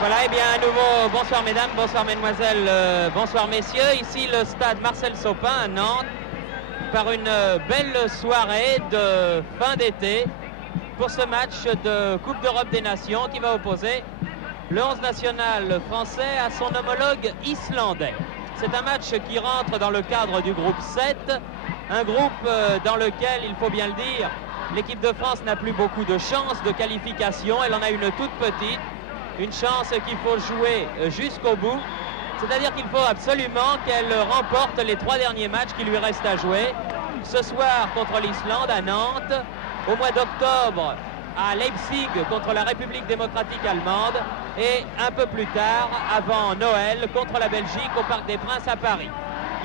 Voilà, et bien à nouveau, bonsoir mesdames, bonsoir mesdemoiselles, bonsoir messieurs. Ici le stade Marcel Sopin à Nantes, par une belle soirée de fin d'été pour ce match de Coupe d'Europe des Nations qui va opposer le 11 national français à son homologue islandais. C'est un match qui rentre dans le cadre du groupe 7, un groupe dans lequel, il faut bien le dire, l'équipe de France n'a plus beaucoup de chances de qualification. Elle en a une toute petite, une chance qu'il faut jouer jusqu'au bout. C'est-à-dire qu'il faut absolument qu'elle remporte les 3 derniers matchs qui lui restent à jouer. Ce soir contre l'Islande à Nantes, au mois d'octobre à Leipzig contre la République démocratique allemande et un peu plus tard, avant Noël, contre la Belgique au Parc des Princes à Paris.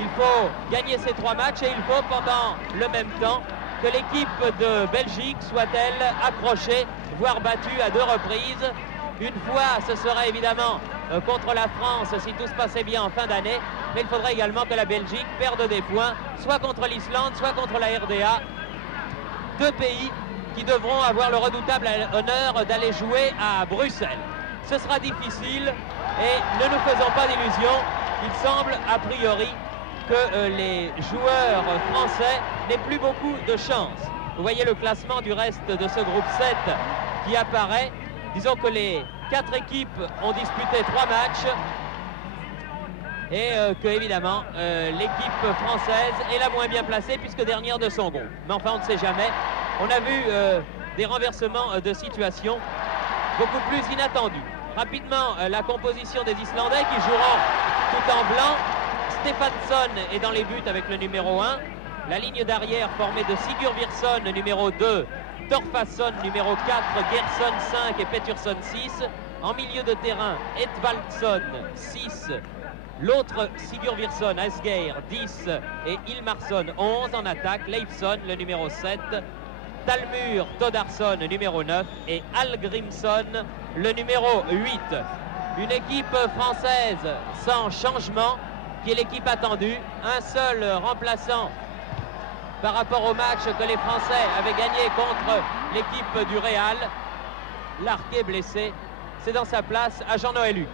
Il faut gagner ces 3 matchs et il faut pendant le même temps que l'équipe de Belgique soit-elle accrochée, voire battue à 2 reprises. Une fois, ce serait évidemment contre la France si tout se passait bien en fin d'année, mais il faudrait également que la Belgique perde des points, soit contre l'Islande, soit contre la RDA. 2 pays qui devront avoir le redoutable honneur d'aller jouer à Bruxelles. Ce sera difficile et ne nous faisons pas d'illusions, il semble a priori que les joueurs français n'aient plus beaucoup de chance. Vous voyez le classement du reste de ce groupe 7 qui apparaît. Disons que les 4 équipes ont disputé 3 matchs et que évidemment l'équipe française est la moins bien placée puisque dernière de son groupe. Mais enfin on ne sait jamais. On a vu des renversements de situation beaucoup plus inattendus. Rapidement, la composition des Islandais qui joueront tout en blanc. Stefansson est dans les buts avec le numéro 1. La ligne d'arrière formée de Sigurvirsson, numéro 2, Torfason, numéro 4, Gerson 5 et Pettersson 6. En milieu de terrain, Edvaldsson 6. L'autre Sigurvirsson, Asgeir 10 et Ilmarsson 11. En attaque, Leifsson, le numéro 7. Talmur Toddarsson, numéro 9 et Hallgrímsson, le numéro 8. Une équipe française sans changement, qui est l'équipe attendue. Un seul remplaçant par rapport au match que les Français avaient gagné contre l'équipe du Real. Larquet blessé, c'est dans sa place à Jean-Noël Huc.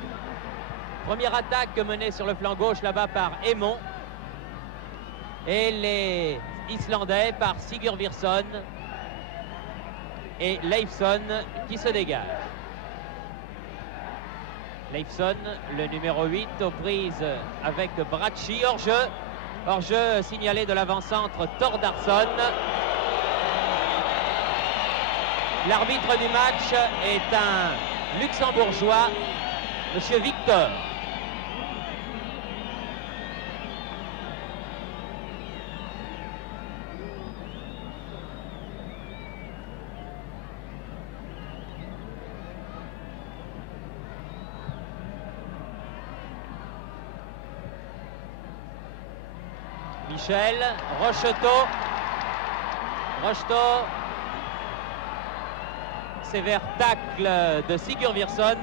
Première attaque menée sur le flanc gauche là-bas par Aymon. Et les Islandais par Sigurvirsson et Leifsson qui se dégage. Leifsson, le numéro 8, aux prises avec Bracci, hors-jeu. Hors-jeu signalé de l'avant-centre Thordarson. L'arbitre du match est un luxembourgeois, Monsieur Victor. Michel, Rocheteau, sévère tacle de Sigurvirsson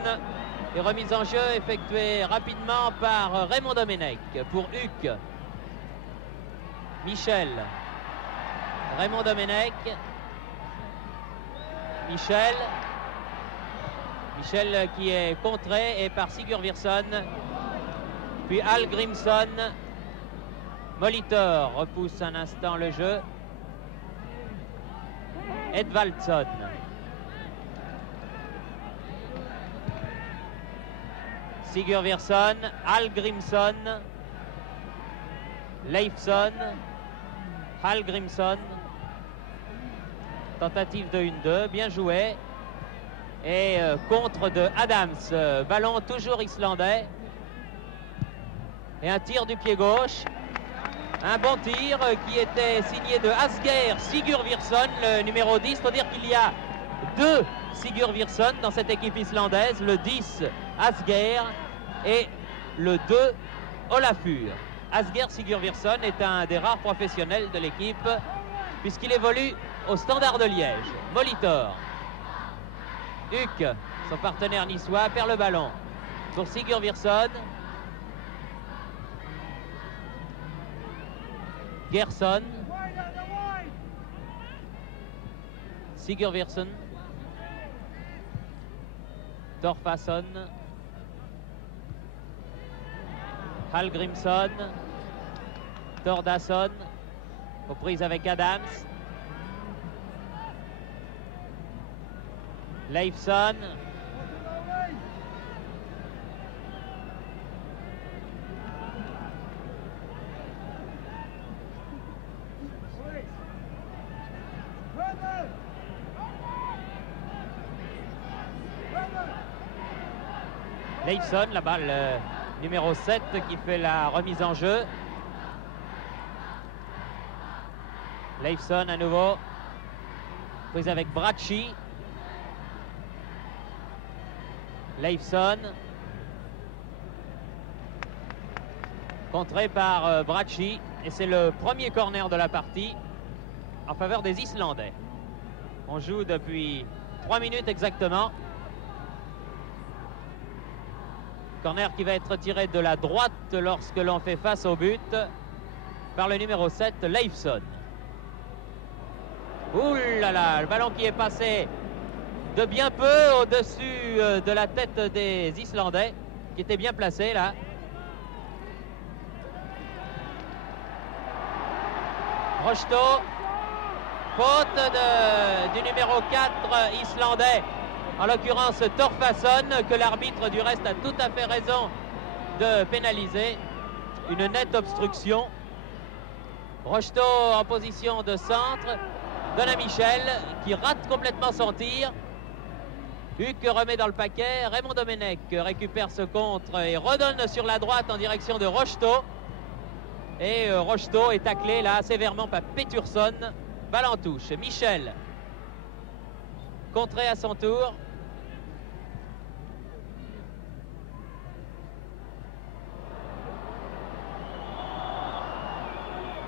et remise en jeu effectuée rapidement par Raymond Domenech pour Huc. Michel, Raymond Domenech, Michel qui est contré et par Sigurvirsson, puis Hallgrímsson. Molitor repousse un instant le jeu. Edvaldsson. Sigurvirsson, Hallgrímsson, Leifsson, Hallgrímsson. Tentative de 1-2, bien joué. Et contre de Adams, ballon toujours islandais. Et un tir du pied gauche. Un bon tir qui était signé de Asgeir Sigurvirsson, le numéro 10. Il faut dire qu'il y a 2 Sigurvirsson dans cette équipe islandaise. Le 10, Asgeir, et le 2, Olafur. Asgeir Sigurvirsson est un des rares professionnels de l'équipe puisqu'il évolue au Standard de Liège. Molitor. Huc, son partenaire niçois, perd le ballon pour Sigurvirsson. Gerson, Sigurvirsson, Torfason, Hallgrímsson, Thordarson, aux prises avec Adams. Leifsson. Leifsson, la balle numéro 7 qui fait la remise en jeu. Leifsson à nouveau. Prise avec Bracci. Leifsson. Contré par Bracci. Et c'est le premier corner de la partie en faveur des Islandais. On joue depuis 3 minutes exactement. Corner qui va être tiré de la droite lorsque l'on fait face au but par le numéro 7, Leifsson. Ouh là là, le ballon qui est passé de bien peu au-dessus de la tête des Islandais, qui était bien placé là. Rocheteau, faute du numéro 4 islandais, en l'occurrence Thorfason, que l'arbitre du reste a tout à fait raison de pénaliser. Une nette obstruction. Rocheteau en position de centre, donne à Michel qui rate complètement son tir. Huck remet dans le paquet, Raymond Domenech récupère ce contre et redonne sur la droite en direction de Rocheteau. Et Rocheteau est taclé là sévèrement par Pétursson. Balle en touche. Michel, contré à son tour.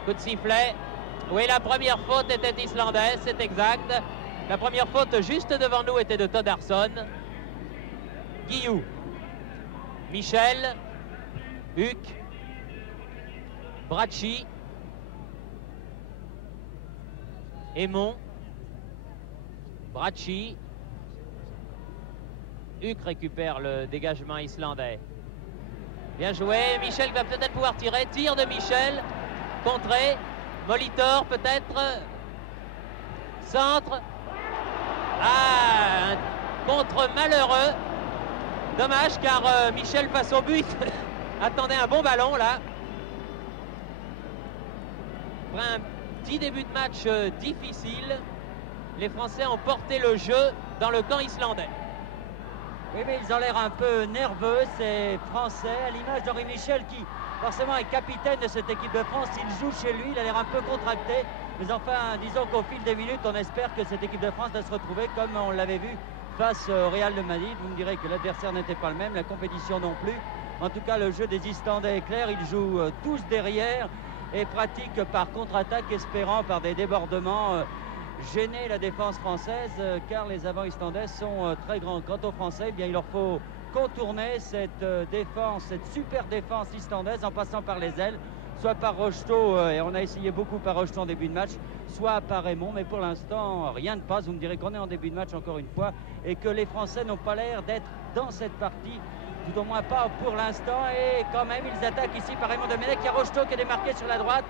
Coup de sifflet. Oui, la première faute était islandaise, c'est exact. La première faute juste devant nous était de Thordarson. Guillou, Michel, Huck, Bracci, Aymon, Bracci. Huck récupère le dégagement islandais. Bien joué, Michel va peut-être pouvoir tirer. Tir de Michel, contré. Molitor peut-être. Centre. Ah, un contre malheureux. Dommage car Michel face au but attendait un bon ballon là. Après un petit début de match difficile, les Français ont porté le jeu dans le camp islandais. Oui, mais ils ont l'air un peu nerveux, ces Français, à l'image d'Henri Michel qui forcément est capitaine de cette équipe de France. S'il joue chez lui, il a l'air un peu contracté. Mais enfin, disons qu'au fil des minutes, on espère que cette équipe de France va se retrouver comme on l'avait vu face au Real de Madrid. Vous me direz que l'adversaire n'était pas le même, la compétition non plus. En tout cas, le jeu des Islandais est clair. Ils jouent tous derrière et pratiquent par contre-attaque, espérant par des débordements gêner la défense française, car les avants islandais sont très grands. Quant aux Français, eh bien, il leur faut contourner cette défense, cette super défense islandaise en passant par les ailes, soit par Rocheteau, et on a essayé beaucoup par Rocheteau en début de match, soit par Aymon, mais pour l'instant rien ne passe. Vous me direz qu'on est en début de match encore une fois et que les Français n'ont pas l'air d'être dans cette partie, tout au moins pas pour l'instant, et quand même ils attaquent ici par Raymond Domenech. Il y a Rocheteau qui est démarqué sur la droite.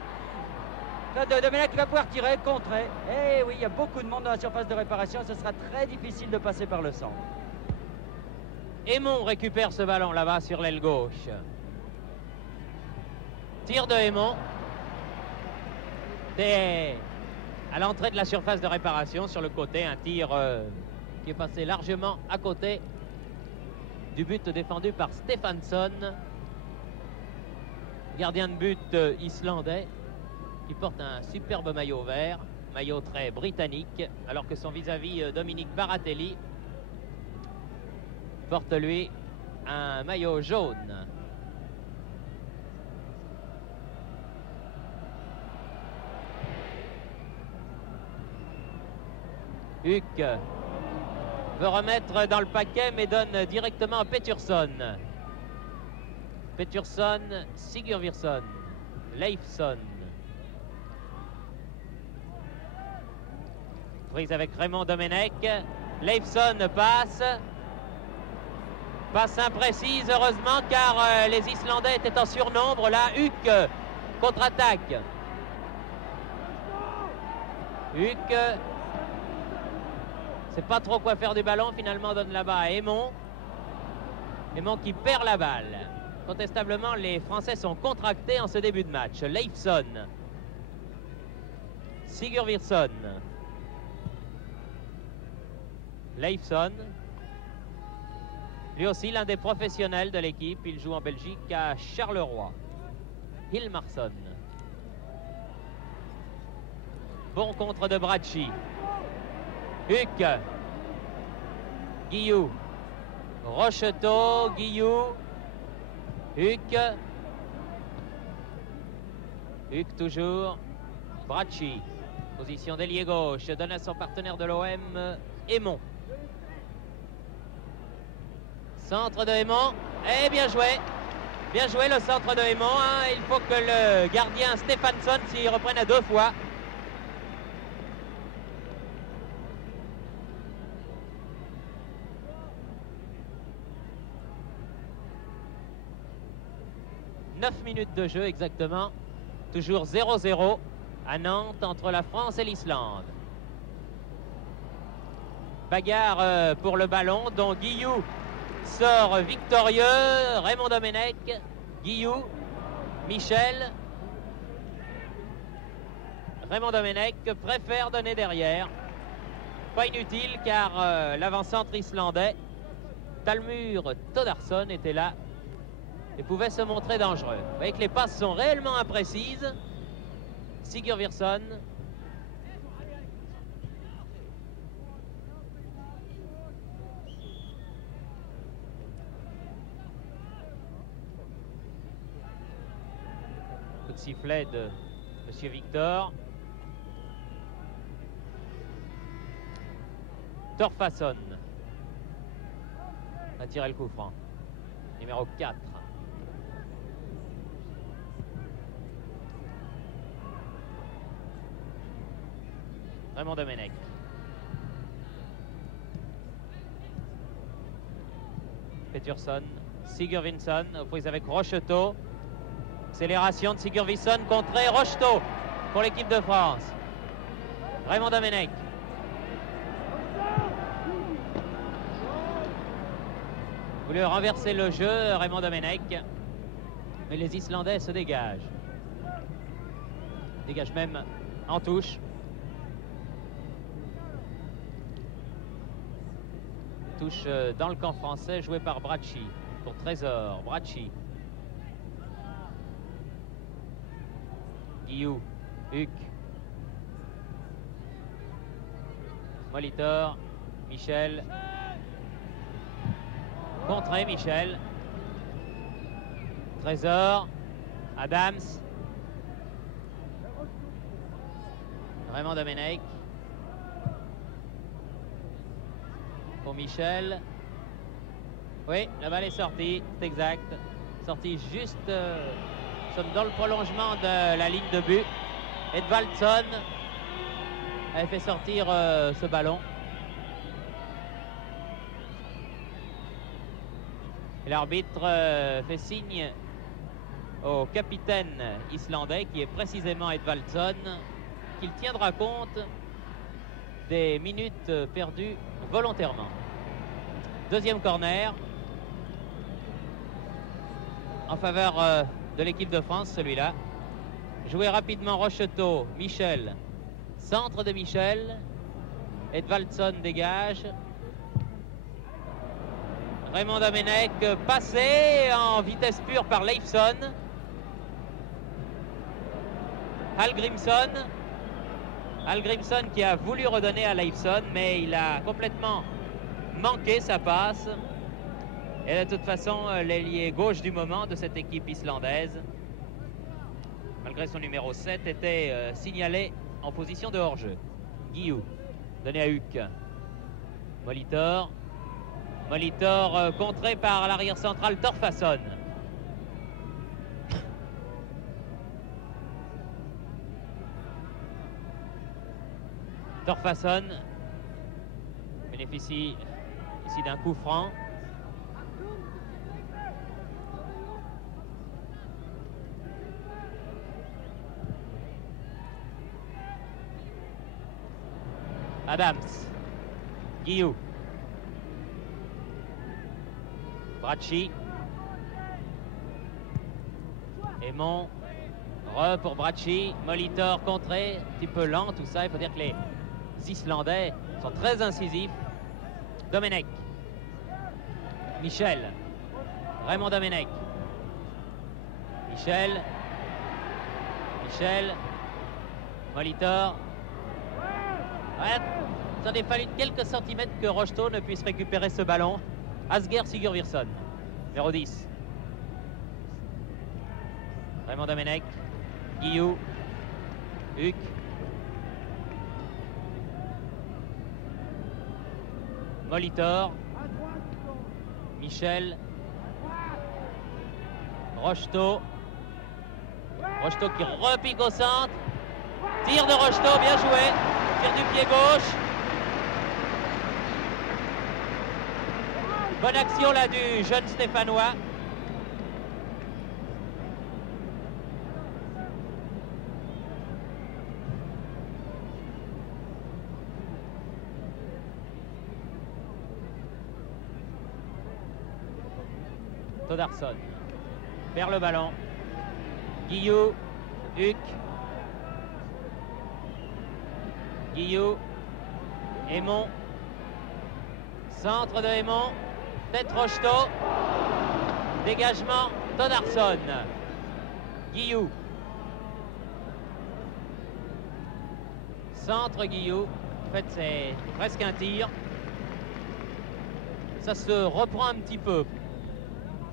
Domenech qui va pouvoir tirer, contrer. Et oui, il y a beaucoup de monde dans la surface de réparation, ce sera très difficile de passer par le centre. Aymon récupère ce ballon là-bas sur l'aile gauche. Tir de Aymon. C'est à l'entrée de la surface de réparation sur le côté. Un tir qui est passé largement à côté du but défendu par Stefansson. Gardien de but islandais qui porte un superbe maillot vert. Maillot très britannique. Alors que son vis-à-vis Dominique Baratelli porte lui un maillot jaune. Huck veut remettre dans le paquet mais donne directement à Pétursson. Pétursson, Sigurvirsson, Leifsson. Prise avec Raymond Domenech. Leifsson passe. Passe imprécise, heureusement, car les Islandais étaient en surnombre. Là, Huck contre-attaque. Huck sait pas trop quoi faire du ballon, finalement donne là-bas à Aymon. Aymon qui perd la balle. Contestablement, les Français sont contractés en ce début de match. Leifsson. Sigurvirsson. Leifsson. Lui aussi l'un des professionnels de l'équipe. Il joue en Belgique à Charleroi. Hilmarsson. Bon contre de Bracci. Huck. Guillou. Rocheteau. Guillou. Huck. Huck toujours. Bracci. Position d'ailier gauche. Donne à son partenaire de l'OM, Aymon. Centre de Aymon. Et bien joué. Bien joué le centre de Aymon. Hein. Il faut que le gardien Stéphansson s'y reprenne à 2 fois. « 9 minutes de jeu exactement. Toujours 0-0 à Nantes entre la France et l'Islande. Bagarre pour le ballon dont Guillou sort victorieux. Raymond Domenech, Guillou, Michel. Raymond Domenech préfère donner derrière. Pas inutile car l'avant-centre islandais, Talmur Toddarsson, était là et pouvait se montrer dangereux. Vous voyez que les passes sont réellement imprécises. Sigurvirsson. Coup de sifflet de Monsieur Victor. Torfason a tiré le coup franc. Numéro 4. Raymond Domenech. Peterson, Sigurvinsson aux prises avec Rocheteau. Accélération de Sigurvinsson contré Rocheteau pour l'équipe de France. Raymond Domenech. Voulu renverser le jeu, Raymond Domenech. Mais les Islandais se dégagent. Dégagent même en touche. Touche dans le camp français, joué par Bracci pour Trésor. Bracci. Guillou. Huck. Molitor. Michel. Contré Michel. Trésor. Adams. Raymond Domenech. Pour Michel. Oui, la balle est sortie, c'est exact. Sortie juste, sommes dans le prolongement de la ligne de but. Edvaldsson avait fait sortir ce ballon. Et l'arbitre fait signe au capitaine islandais, qui est précisément Edvaldsson, qu'il tiendra compte des minutes perdues volontairement. Deuxième corner en faveur de l'équipe de France, celui-là. Joué rapidement Rocheteau, Michel. Centre de Michel. Edvaldsson dégage. Raymond Domenech passé en vitesse pure par Leifsson. Hallgrímsson. Hallgrímsson qui a voulu redonner à Leifsson, mais il a complètement manqué sa passe. Et de toute façon, l'ailier gauche du moment de cette équipe islandaise, malgré son numéro 7, était signalé en position de hors-jeu. Guillou, donné à Huck. Molitor. Molitor contré par l'arrière central Torfason. Torfason bénéficie ici d'un coup franc. Adams. Guillou. Bracci. Aymon. Pour Bracci. Molitor contré. Un petit peu lent tout ça. Il faut dire que les Islandais sont très incisifs. Domenech. Michel. Raymond Domenech. Michel. Molitor. Ouais, il en a fallu quelques centimètres que Rocheteau ne puisse récupérer ce ballon. Asger Sigurvirsson, numéro 10. Raymond Domenech. Guillou. Huck. Molitor. Michel. Rocheteau. Rocheteau qui repique au centre. Tir de Rocheteau, bien joué. Tir du pied gauche. Bonne action là du jeune Stéphanois. Todarson perd le ballon. Guillou. Huck. Guillou. Aymon. Centre de Aymon. Tête Rocheteau. Dégagement Todarson. Guillou. Centre Guillou. En fait, c'est presque un tir. Ça se reprend un petit peu.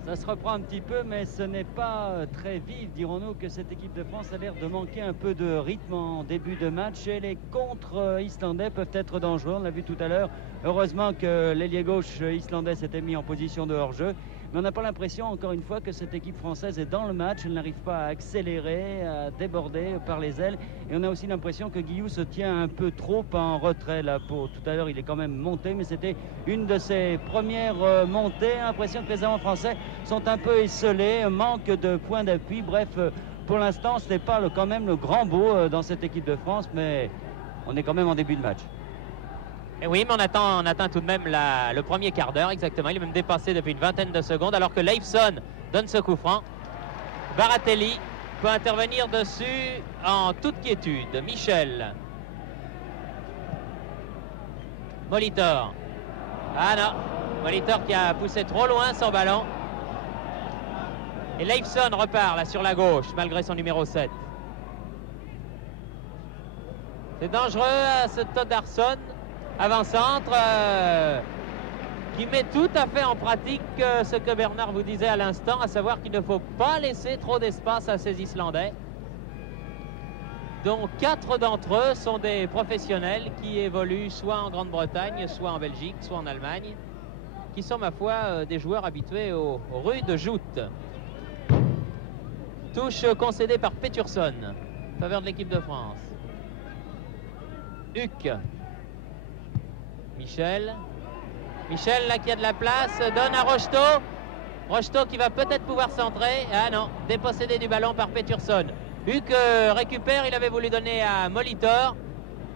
Ça se reprend un petit peu, mais ce n'est pas très vif, dirons-nous, que cette équipe de France a l'air de manquer un peu de rythme en début de match. Et les contres islandais peuvent être dangereux, on l'a vu tout à l'heure. Heureusement que l'ailier gauche islandais s'était mis en position de hors-jeu. Mais on n'a pas l'impression, encore une fois, que cette équipe française est dans le match. Elle n'arrive pas à accélérer, à déborder par les ailes. Et on a aussi l'impression que Guillou se tient un peu trop en retrait. Là. Tout à l'heure, il est quand même monté, mais c'était une de ses premières montées. L'impression que les avants français sont un peu esselés, manque de points d'appui. Bref, pour l'instant, ce n'est pas quand même le grand beau dans cette équipe de France, mais on est quand même en début de match. Et oui, mais on atteint tout de même le premier quart d'heure, exactement. Il est même dépassé depuis une vingtaine de secondes, alors que Leifsson donne ce coup franc. Baratelli peut intervenir dessus en toute quiétude. Michel. Molitor. Ah non, Molitor qui a poussé trop loin son ballon. Et Leifsson repart là sur la gauche, malgré son numéro 7. C'est dangereux, ce Todarson. Avant-centre qui met tout à fait en pratique ce que Bernard vous disait à l'instant, à savoir qu'il ne faut pas laisser trop d'espace à ces Islandais, dont 4 d'entre eux sont des professionnels qui évoluent soit en Grande-Bretagne, soit en Belgique, soit en Allemagne, qui sont, ma foi, des joueurs habitués aux rudes joutes. Touche concédée par Pétursson, en faveur de l'équipe de France. Huck. Michel là qui a de la place, donne à Rocheteau. Rocheteau qui va peut-être pouvoir centrer. Ah non, dépossédé du ballon par Pétursson. Huck récupère, il avait voulu donner à Molitor,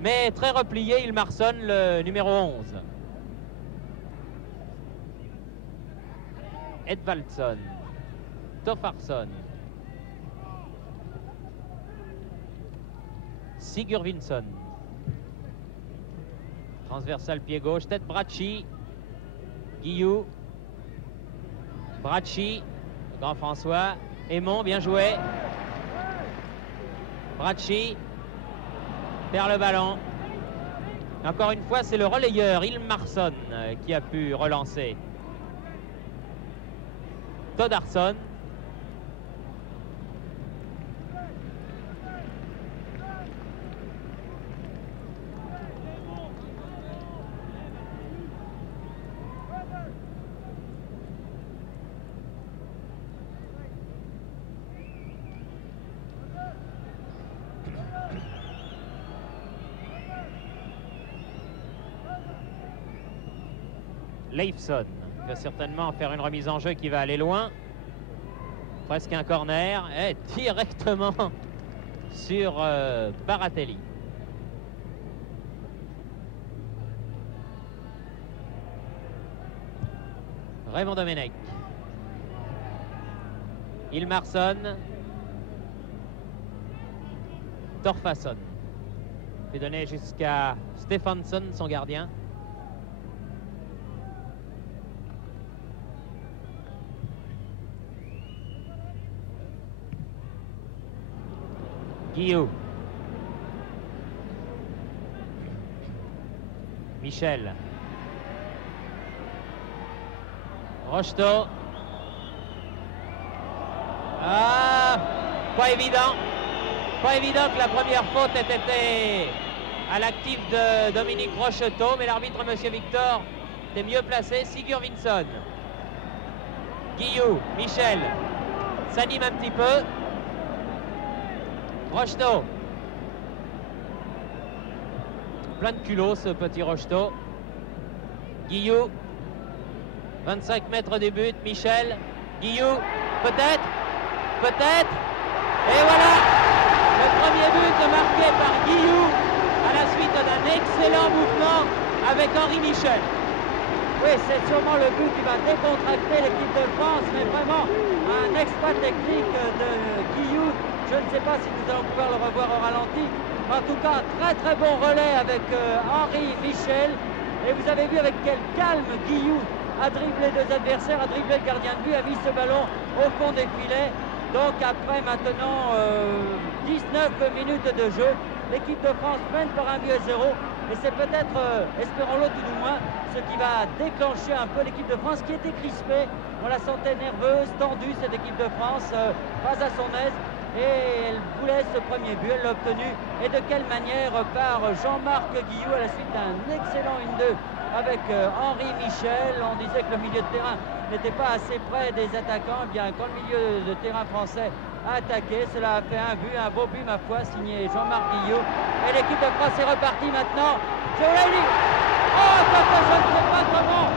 mais très replié, il marçonne le numéro 11. Edvaldsson. Toffarsson. Sigurvinsson. Transversal pied gauche, tête Bracci. Guillou. Bracci. Grand François. Aymon, bien joué. Bracci. Perd le ballon. Encore une fois, c'est le relayeur, Hilmarsson, qui a pu relancer. Todarson. Leifsson va certainement faire une remise en jeu qui va aller loin. Presque un corner. Et directement sur Baratelli. Raymond Domenech. Ilmarsson. Torfason. Fait donner jusqu'à Stephansson, son gardien. Guillou. Michel. Rocheteau. Ah, pas évident. Pas évident que la première faute ait été à l'actif de Dominique Rocheteau, mais l'arbitre, Monsieur Victor, était mieux placé. Sigurvinsson. Guillou, Michel, s'anime un petit peu. Rocheteau. Plein de culot, ce petit Rocheteau. Guillou. 25 mètres du but. Michel. Guillou. Peut-être. Peut-être. Et voilà. Le premier but marqué par Guillou à la suite d'un excellent mouvement avec Henri Michel. Oui, c'est sûrement le but qui va décontracter l'équipe de France, mais vraiment un exploit technique de Guillou. Je ne sais pas si nous allons pouvoir le revoir au ralenti. En tout cas, très très bon relais avec Henri Michel. Et vous avez vu avec quel calme Guillou a dribblé deux adversaires, a dribblé le gardien de but, a mis ce ballon au fond des filets. Donc après maintenant 19 minutes de jeu, l'équipe de France mène par 1-0. Et c'est peut-être, espérons-le tout du moins, ce qui va déclencher un peu l'équipe de France qui était crispée. On la sentait nerveuse, tendue, cette équipe de France, pas à son aise. Et elle voulait ce premier but, elle l'a obtenu. Et de quelle manière par Jean-Marc Guillou à la suite d'un excellent 1-2 avec Henri Michel. On disait que le milieu de terrain n'était pas assez près des attaquants. Eh bien, quand le milieu de terrain français a attaqué, cela a fait un but, un beau but ma foi, signé Jean-Marc Guillou. Et l'équipe de France est repartie maintenant. Je l'ai dit. Oh, je ne sais pas comment.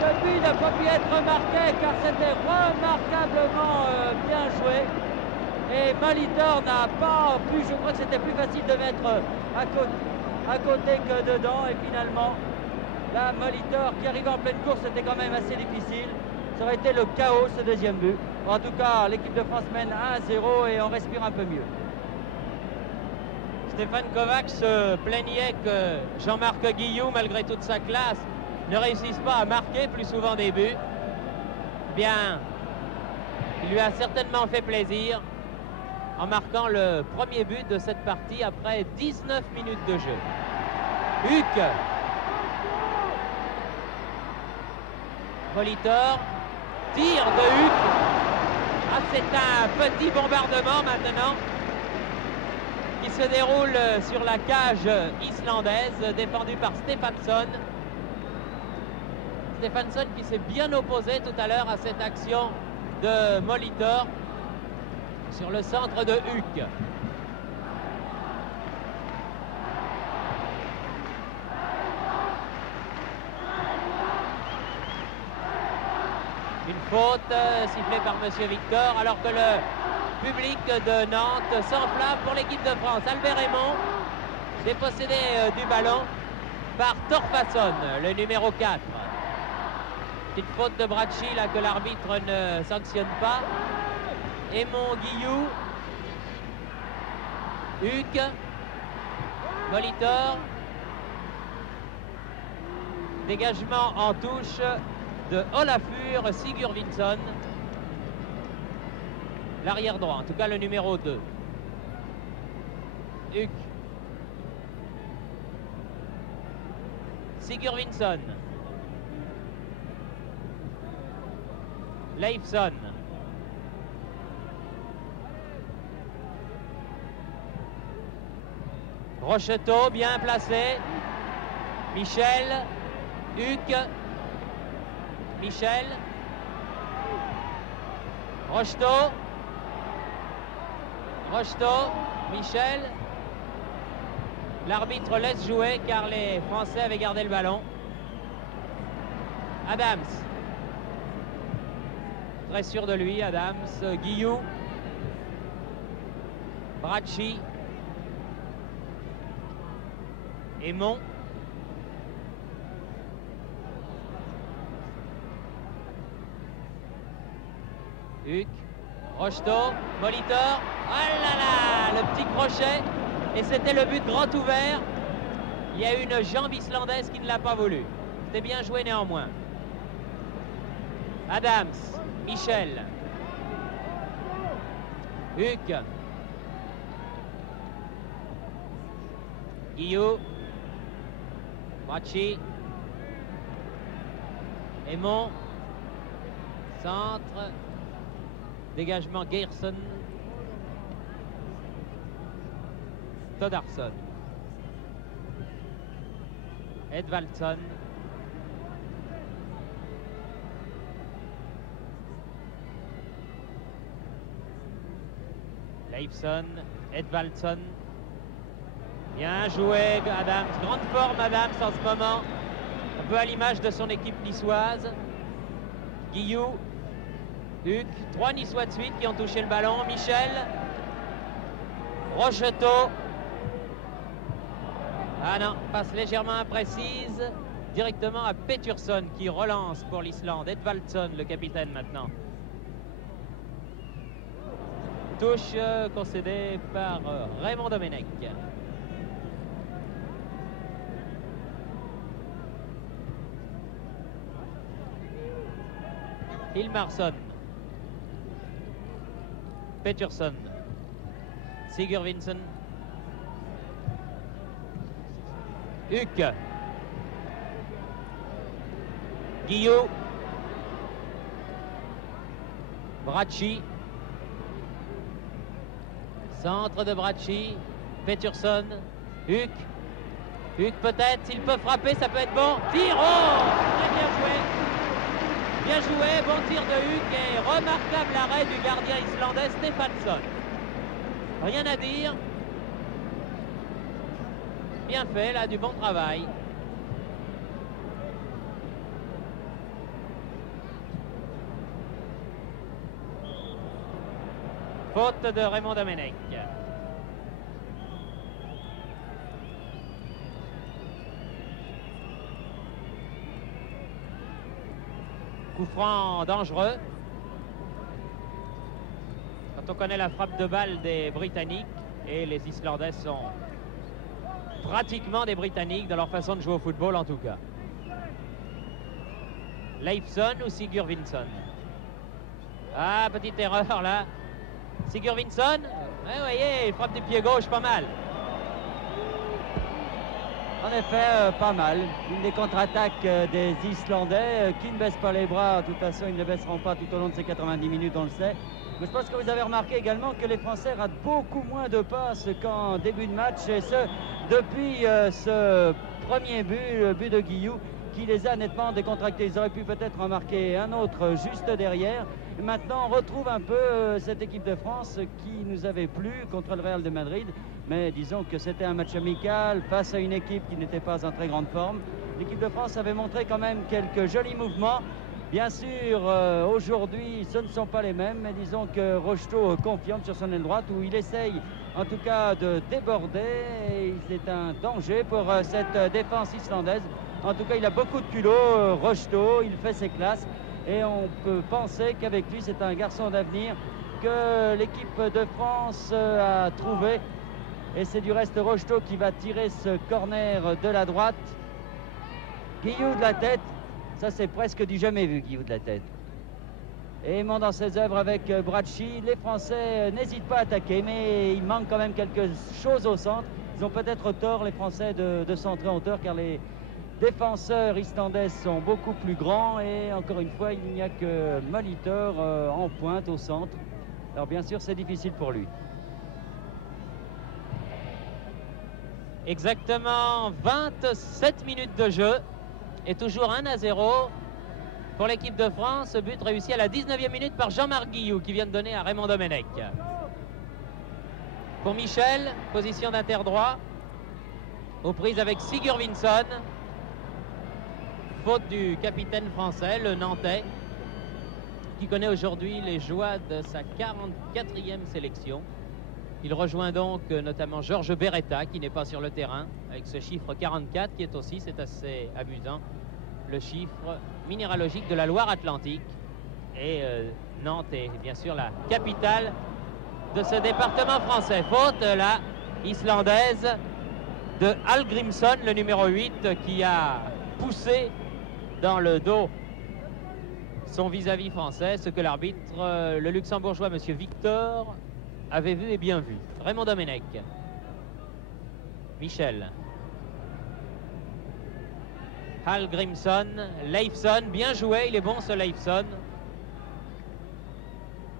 Ce but n'a pas pu être marqué car c'était remarquablement bien joué. Et Molitor n'a pas pu, je crois que c'était plus facile de mettre à côté que dedans. Et finalement, là, Molitor qui arrivait en pleine course, c'était quand même assez difficile. Ça aurait été le chaos ce deuxième but. En tout cas, l'équipe de France mène 1-0 et on respire un peu mieux. Stéphane Kovacs se plaignait que Jean-Marc Guillou, malgré toute sa classe, ne réussisse pas à marquer plus souvent des buts. Bien, il lui a certainement fait plaisir en marquant le premier but de cette partie après 19 minutes de jeu. Huck. Molitor. Tir de Huck. Ah, c'est un petit bombardement maintenant qui se déroule sur la cage islandaise défendue par Stephansson. Stephansson qui s'est bien opposé tout à l'heure à cette action de Molitor sur le centre de Huck. Une faute sifflée par Monsieur Victor alors que le public de Nantes s'enflamme pour l'équipe de France. Albert Raymond dépossédé du ballon par Torfason, le numéro 4. Petite faute de Bracci là que l'arbitre ne sanctionne pas. Aymon Guillou. Huck. Molitor. Dégagement en touche de Olafur Sigurvinsson. L'arrière droit, en tout cas le numéro 2. Huck. Sigurvinsson. Leifson. Rocheteau bien placé. Michel. Huck. Michel. Rocheteau. Rocheteau. Michel. L'arbitre laisse jouer car les Français avaient gardé le ballon. Adams. Très sûr de lui, Adams. Guillou. Bracci. Aymon. Huck, Rocheteau, Molitor. Oh là là, le petit crochet. Et c'était le but grand ouvert. Il y a une jambe islandaise qui ne l'a pas voulu. C'était bien joué néanmoins. Adams, Michel. Huck. Guillou. Bracci. Aymon. Centre. Dégagement Gerson. Toddarson. Edvaldson. Leifson. Edvaldson. Bien joué Adams. Grande forme Adams en ce moment. Un peu à l'image de son équipe niçoise. Guillou. Huck. 3 Niçois de suite qui ont touché le ballon. Michel. Rocheteau. Ah non, passe légèrement imprécise. Directement à Peturson qui relance pour l'Islande. Edvaldson, le capitaine maintenant. Touche concédée par Raymond Domenech. Hilmarsson. Peturson. Sigurvinsson. Huck. Guillou. Bracci. Centre de Bracci. Peturson. Huck. Huck peut-être, s'il peut frapper, ça peut être bon. Tir, oh, très bien joué. Bien joué, bon tir de Huck et remarquable arrêt du gardien islandais Stefansson. Rien à dire. Bien fait, là, du bon travail. Faute de Raymond Domenech. Coup franc dangereux. Quand on connaît la frappe de balle des Britanniques, et les Islandais sont pratiquement des Britanniques dans leur façon de jouer au football en tout cas. Leifson ou Sigurvinsson? Ah, petite erreur là. Sigurvinsson, vous voyez, il frappe du pied gauche pas mal. En effet, pas mal. Une des contre-attaques des Islandais qui ne baissent pas les bras. De toute façon, ils ne baisseront pas tout au long de ces 90 minutes, on le sait. Mais je pense que vous avez remarqué également que les Français ratent beaucoup moins de passes qu'en début de match. Et ce, depuis ce premier but, le but de Guillou, qui les a nettement décontractés. Ils auraient pu peut-être en marquer un autre juste derrière. Et maintenant, on retrouve un peu cette équipe de France qui nous avait plu contre le Real de Madrid. Mais disons que c'était un match amical face à une équipe qui n'était pas en très grande forme. L'équipe de France avait montré quand même quelques jolis mouvements. Bien sûr, aujourd'hui, ce ne sont pas les mêmes, mais disons que Rocheteau confirme sur son aile droite où il essaye en tout cas de déborder. C'est un danger pour cette défense islandaise. En tout cas, il a beaucoup de culot, Rocheteau, il fait ses classes. Et on peut penser qu'avec lui, c'est un garçon d'avenir que l'équipe de France a trouvé. Et c'est du reste Rocheteau qui va tirer ce corner de la droite. Guillou de la tête. Ça, c'est presque du jamais vu, Guillou de la tête. Et aimant dans ses œuvres avec Bracci, les Français n'hésitent pas à attaquer, mais il manque quand même quelque chose au centre. Ils ont peut-être tort, les Français, de centrer en hauteur, car les défenseurs islandais sont beaucoup plus grands. Et encore une fois, il n'y a que Molitor en pointe au centre. Alors bien sûr, c'est difficile pour lui. Exactement 27 minutes de jeu. Et toujours 1-0 pour l'équipe de France. But réussi à la 19e minute par Jean-Marc Guillou qui vient de donner à Raymond Domenech. Pour Michel, position d'interdroit. Aux prises avec Sigurvinsson. Faute du capitaine français, le Nantais, qui connaît aujourd'hui les joies de sa 44e sélection. Il rejoint donc notamment Georges Beretta qui n'est pas sur le terrain avec ce chiffre 44 qui est aussi, c'est assez amusant, le chiffre minéralogique de la Loire-Atlantique. Et Nantes est bien sûr la capitale de ce département français. Faute là, islandaise de Hallgrímsson, le numéro 8, qui a poussé dans le dos son vis-à-vis français, ce que l'arbitre, le luxembourgeois monsieur Victor, avait vu et bien vu. Raymond Domenech. Michel. Hallgrímsson, Leifsson, bien joué, il est bon ce Leifsson.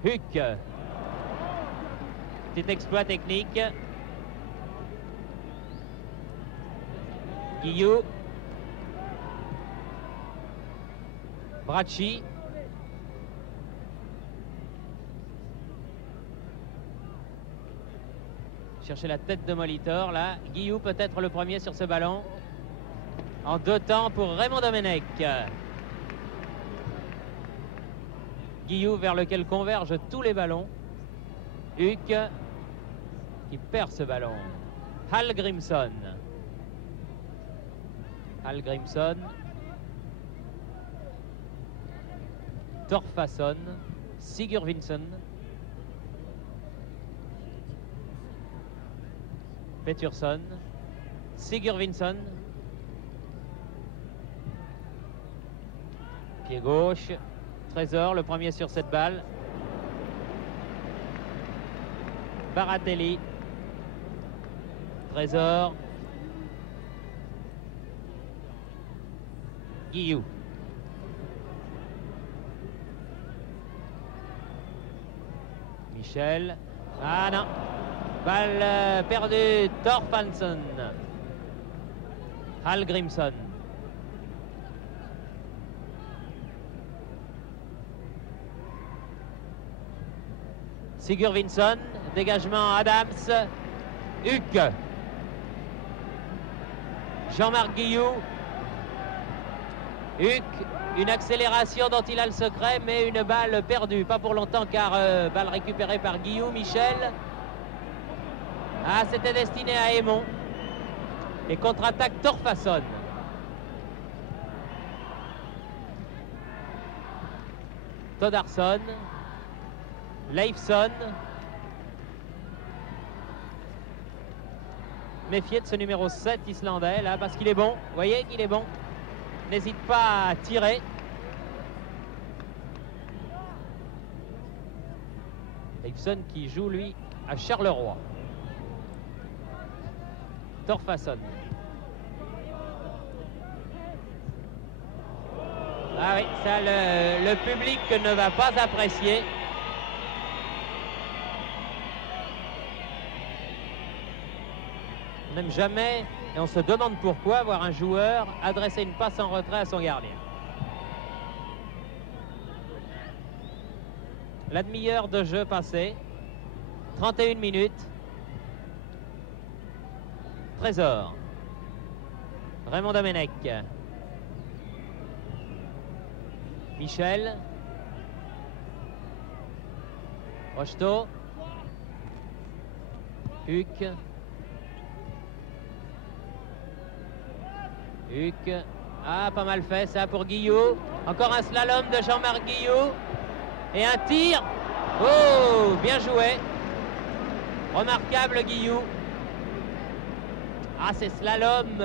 Huck. Petit exploit technique. Guillou. Bracci. Chercher la tête de Molitor là. Guillou peut-être le premier sur ce ballon. En 2 temps pour Raymond Domenech. Guillou vers lequel convergent tous les ballons. Huck qui perd ce ballon. Hallgrímsson. Hallgrímsson. Torfason. Sigurvinsson. Pettersson. Sigurvinsson. Pied gauche. Trésor, le premier sur cette balle. Baratelli. Trésor. Guillou. Michel. Ah non. Balle perdue. Torfansson. Hallgrímsson. Sigurvinsson, dégagement Adams, Huck, Jean-Marc Guillou, Huck, une accélération dont il a le secret, mais une balle perdue, pas pour longtemps car balle récupérée par Guillou. Michel, ah c'était destiné à Aymon, et contre-attaque Torfason. Toddarsson. Leifsson. Méfiez de ce numéro 7 islandais là parce qu'il est bon. Vous voyez qu'il est bon. N'hésite pas à tirer. Leifsson qui joue lui à Charleroi. Torfason. Ah oui, ça le public ne va pas apprécier. On n'aime jamais, et on se demande pourquoi, voir un joueur adresser une passe en retrait à son gardien. La demi-heure de jeu passée, 31 minutes. Trésor. Raymond Domenech. Michel. Rocheteau. Huck. Huck. Ah, pas mal fait ça pour Guillou. Encore un slalom de Jean-Marc Guillou. Et un tir. Oh, bien joué. Remarquable Guillou. Ah, ces slaloms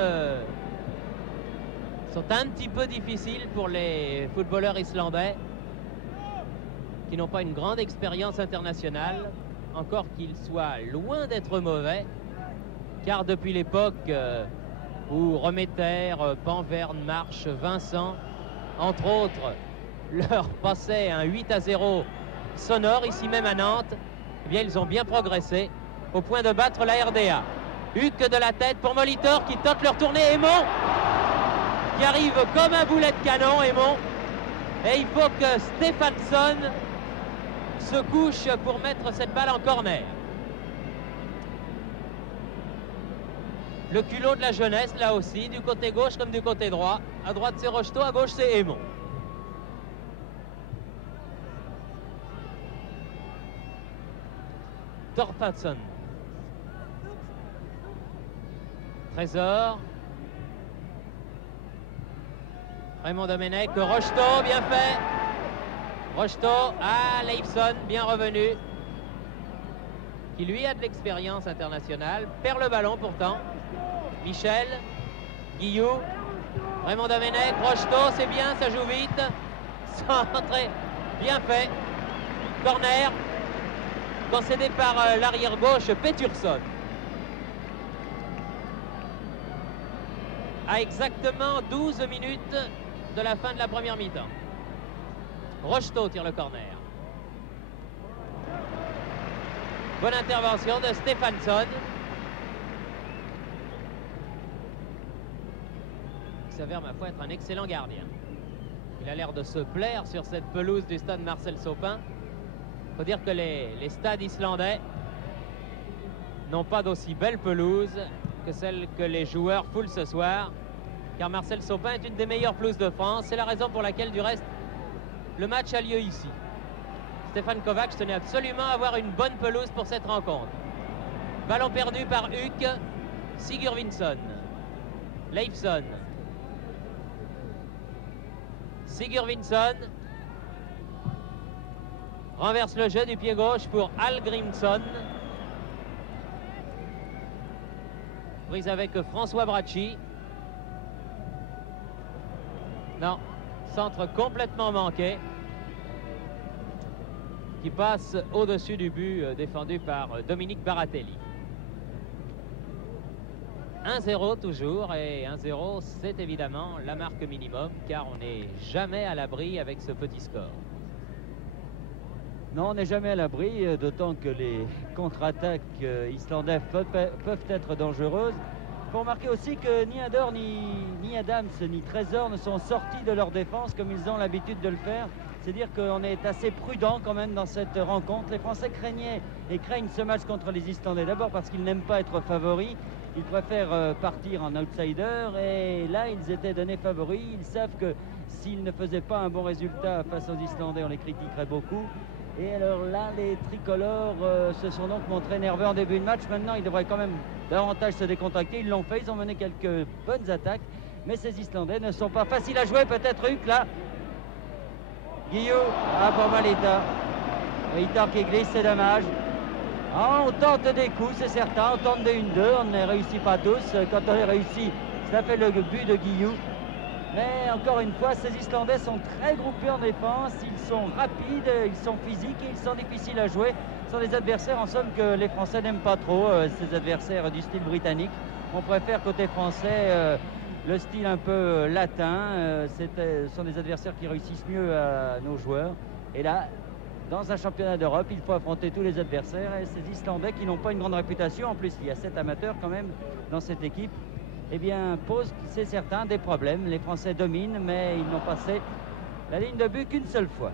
sont un petit peu difficiles pour les footballeurs islandais qui n'ont pas une grande expérience internationale, encore qu'ils soient loin d'être mauvais, car depuis l'époque où Remeter, Panverne, Marche, Vincent, entre autres, leur passaient un 8-0 sonore ici même à Nantes, eh bien ils ont bien progressé au point de battre la RDA. Huck de la tête pour Molitor qui tente leur tournée. Aymon qui arrive comme un boulet de canon. Aymon. Et il faut que Stéphansson se couche pour mettre cette balle en corner. Le culot de la jeunesse là aussi, du côté gauche comme du côté droit. À droite c'est Rocheteau, à gauche c'est Aymon. Torfason. Trésor. Raymond Domenech, Rocheteau, bien fait. Rocheteau, ah, Leifson, bien revenu, qui lui a de l'expérience internationale, perd le ballon pourtant. Michel, Guillou, Raymond Domenech, Rocheteau, c'est bien, ça joue vite. Centré, bien fait. Corner, concédé par l'arrière gauche Peterson. À exactement 12 minutes de la fin de la première mi-temps. Rocheteau tire le corner. Bonne intervention de Stéphansson. Il s'avère, ma foi, être un excellent gardien. Il a l'air de se plaire sur cette pelouse du stade Marcel Sopin. Il faut dire que les stades islandais n'ont pas d'aussi belle pelouse que celle que les joueurs foulent ce soir. Car Marcel Sopin est une des meilleures pelouses de France. C'est la raison pour laquelle, du reste, le match a lieu ici. Stéphane Kovacs tenait absolument à avoir une bonne pelouse pour cette rencontre. Ballon perdu par Huck, Sigurvinsson, Leifson, Sigurvinsson renverse le jeu du pied gauche pour Hallgrímsson. Prise avec François Bracci. Non, centre complètement manqué, qui passe au-dessus du but défendu par Dominique Baratelli. 1-0 toujours, et 1-0 c'est évidemment la marque minimum, car on n'est jamais à l'abri avec ce petit score. Non, on n'est jamais à l'abri, d'autant que les contre-attaques islandaises peuvent être dangereuses. Il faut remarquer aussi que ni Ador, ni Adams, ni Trésor ne sont sortis de leur défense comme ils ont l'habitude de le faire. C'est dire qu'on est assez prudent quand même dans cette rencontre. Les Français craignaient et craignent ce match contre les Islandais. D'abord parce qu'ils n'aiment pas être favoris. Ils préfèrent partir en outsider. Et là, ils étaient donnés favoris. Ils savent que s'ils ne faisaient pas un bon résultat face aux Islandais, on les critiquerait beaucoup. Et alors là, les tricolores se sont donc montrés nerveux en début de match. Maintenant, ils devraient quand même davantage se décontracter. Ils l'ont fait. Ils ont mené quelques bonnes attaques. Mais ces Islandais ne sont pas faciles à jouer. Peut-être Huck là. Guillou, pour Malita. Ritter qui glisse, c'est dommage. Ah, on tente des coups, c'est certain. On tente des 1-2, on ne les réussit pas tous. Quand on les réussit, ça fait le but de Guillou. Mais encore une fois, ces Islandais sont très groupés en défense. Ils sont rapides, ils sont physiques et ils sont difficiles à jouer. Ce sont des adversaires, en somme, que les Français n'aiment pas trop. Ces adversaires du style britannique. On préfère côté français le style un peu latin. Ce sont des adversaires qui réussissent mieux à nos joueurs. Et là, dans un championnat d'Europe, il faut affronter tous les adversaires. Et ces Islandais qui n'ont pas une grande réputation, en plus il y a 7 amateurs quand même dans cette équipe, eh bien posent, c'est certain, des problèmes. Les Français dominent, mais ils n'ont passé la ligne de but qu'une seule fois.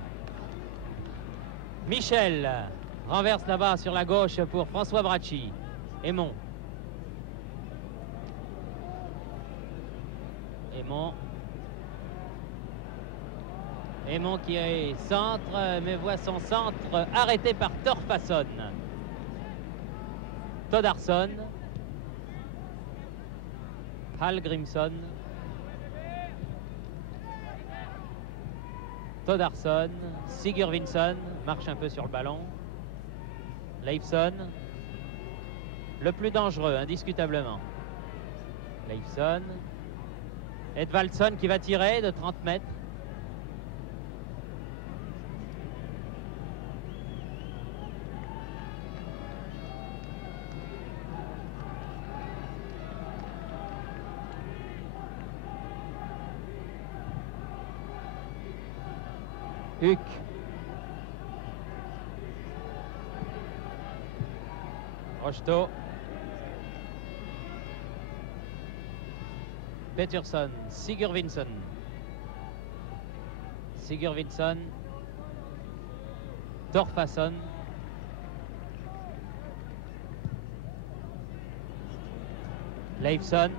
Michel renverse là-bas sur la gauche pour François Bracci. Aymon. Aymon qui est centre, mais voit son centre arrêté par Torfason. Toddarsson. Hallgrímsson. Toddarsson. Sigurvinsson marche un peu sur le ballon. Leifson. Le plus dangereux, indiscutablement. Leifson. Edvaldsson qui va tirer de 30 mètres. Huck. Rocheteau. Peterson, Sigurvinsson. Sigurvinsson. Torfason. Leifson.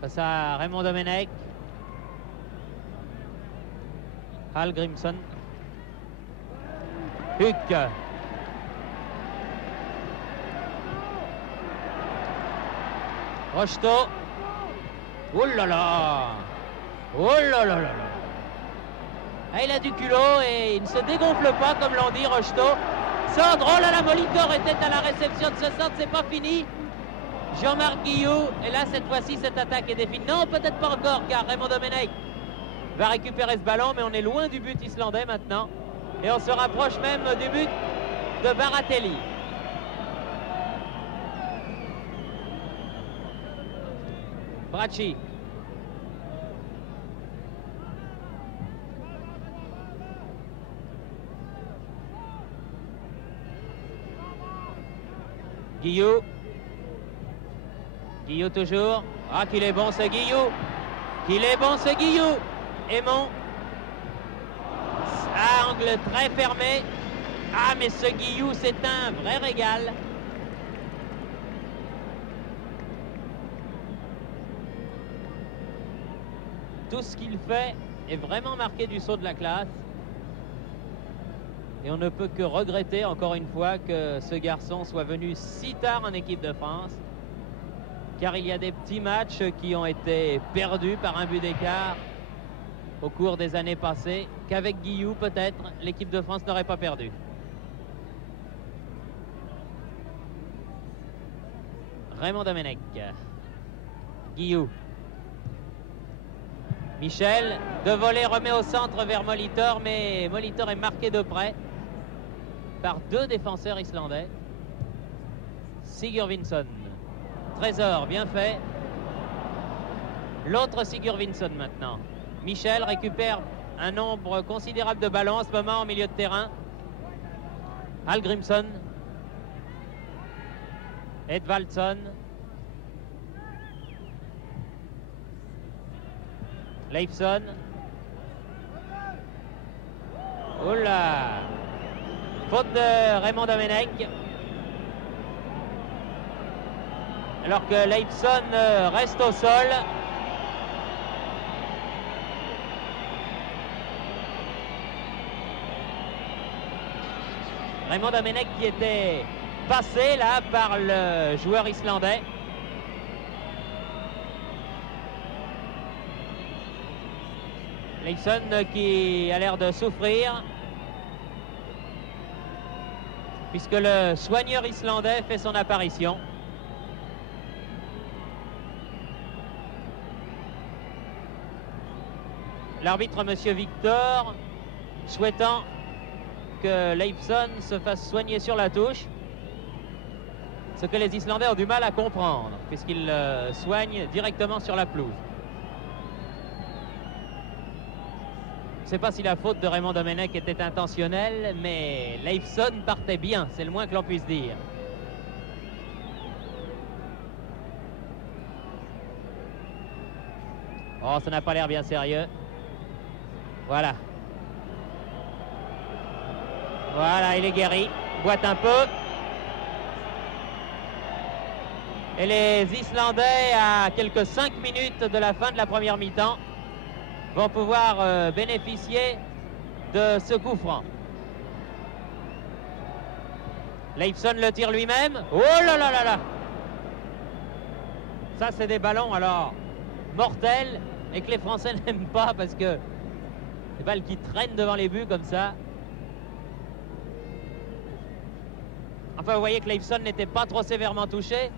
Face à Raymond Domenech. Hallgrímsson. Huck. Rocheteau. Oh là là! Oh là là là là! Ah, il a du culot et il ne se dégonfle pas, comme l'on dit Rocheteau. Centre, oh là là, Molitor était à la réception de ce centre, c'est pas fini. Jean-Marc Guillou, et là cette fois-ci cette attaque est définie. Non, peut-être pas encore, car Raymond Domenech va récupérer ce ballon, mais on est loin du but islandais maintenant. Et on se rapproche même du but de Baratelli. Bracci. Guillou. Guillou toujours. Ah, qu'il est bon ce Guillou. Qu'il est bon ce Guillou. Aymon. Ah, angle très fermé. Ah, mais ce Guillou, c'est un vrai régal. Tout ce qu'il fait est vraiment marqué du sceau de la classe. Et on ne peut que regretter encore une fois que ce garçon soit venu si tard en équipe de France. Car il y a des petits matchs qui ont été perdus par un but d'écart au cours des années passées, qu'avec Guillou, peut-être, l'équipe de France n'aurait pas perdu. Raymond Domenech. Guillou. Michel, de volée, remet au centre vers Molitor, mais Molitor est marqué de près par deux défenseurs islandais. Sigurvinsson. Trésor, bien fait. L'autre Sigurvinsson maintenant. Michel récupère un nombre considérable de ballons en ce moment au milieu de terrain. Hallgrímsson. Edvaldsson. Leifsson. Oula! Faute de Raymond Domenech. Alors que Leifsson reste au sol. Raymond Domenech qui était passé là par le joueur islandais. Leifsson qui a l'air de souffrir, puisque le soigneur islandais fait son apparition. L'arbitre, Monsieur Victor, souhaitant que Leifsson se fasse soigner sur la touche, ce que les Islandais ont du mal à comprendre, puisqu'ils soignent directement sur la pelouse. Je ne sais pas si la faute de Raymond Domenech était intentionnelle, mais Leifsson partait bien, c'est le moins que l'on puisse dire. Oh, ça n'a pas l'air bien sérieux. Voilà. Voilà, il est guéri. Boite un peu. Et les Islandais, à quelques 5 minutes de la fin de la première mi-temps, vont pouvoir bénéficier de ce coup franc. Leifsson le tire lui-même. Oh là là là là! Ça, c'est des ballons alors mortels et que les Français n'aiment pas parce que des balles qui traînent devant les buts comme ça. Enfin, vous voyez que Leifsson n'était pas trop sévèrement touché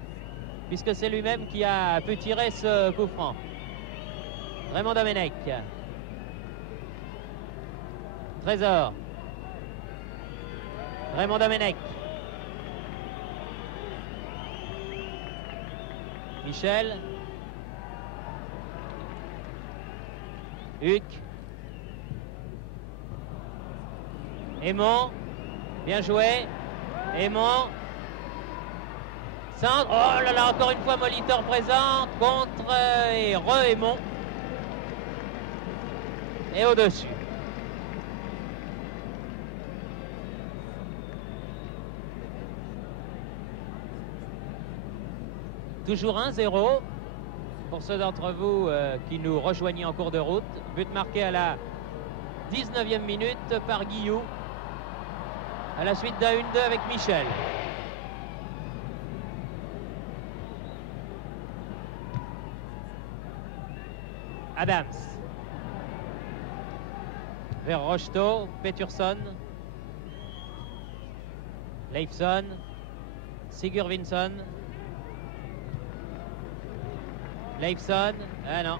puisque c'est lui-même qui a pu tirer ce coup franc. Raymond Domenech. Trésor. Raymond Domenech. Michel. Huck. Aymon. Bien joué. Aymon. Centre. Oh là là, encore une fois Molitor présent. Contre et re-Aymon. Et au-dessus. Toujours 1-0 pour ceux d'entre vous qui nous rejoignent en cours de route. But marqué à la 19e minute par Guillou. À la suite d'un 1-2 avec Michel. Adams. vers Rocheteau, Peterson, Leifson, Sigurvinsson, Leifson, ah non,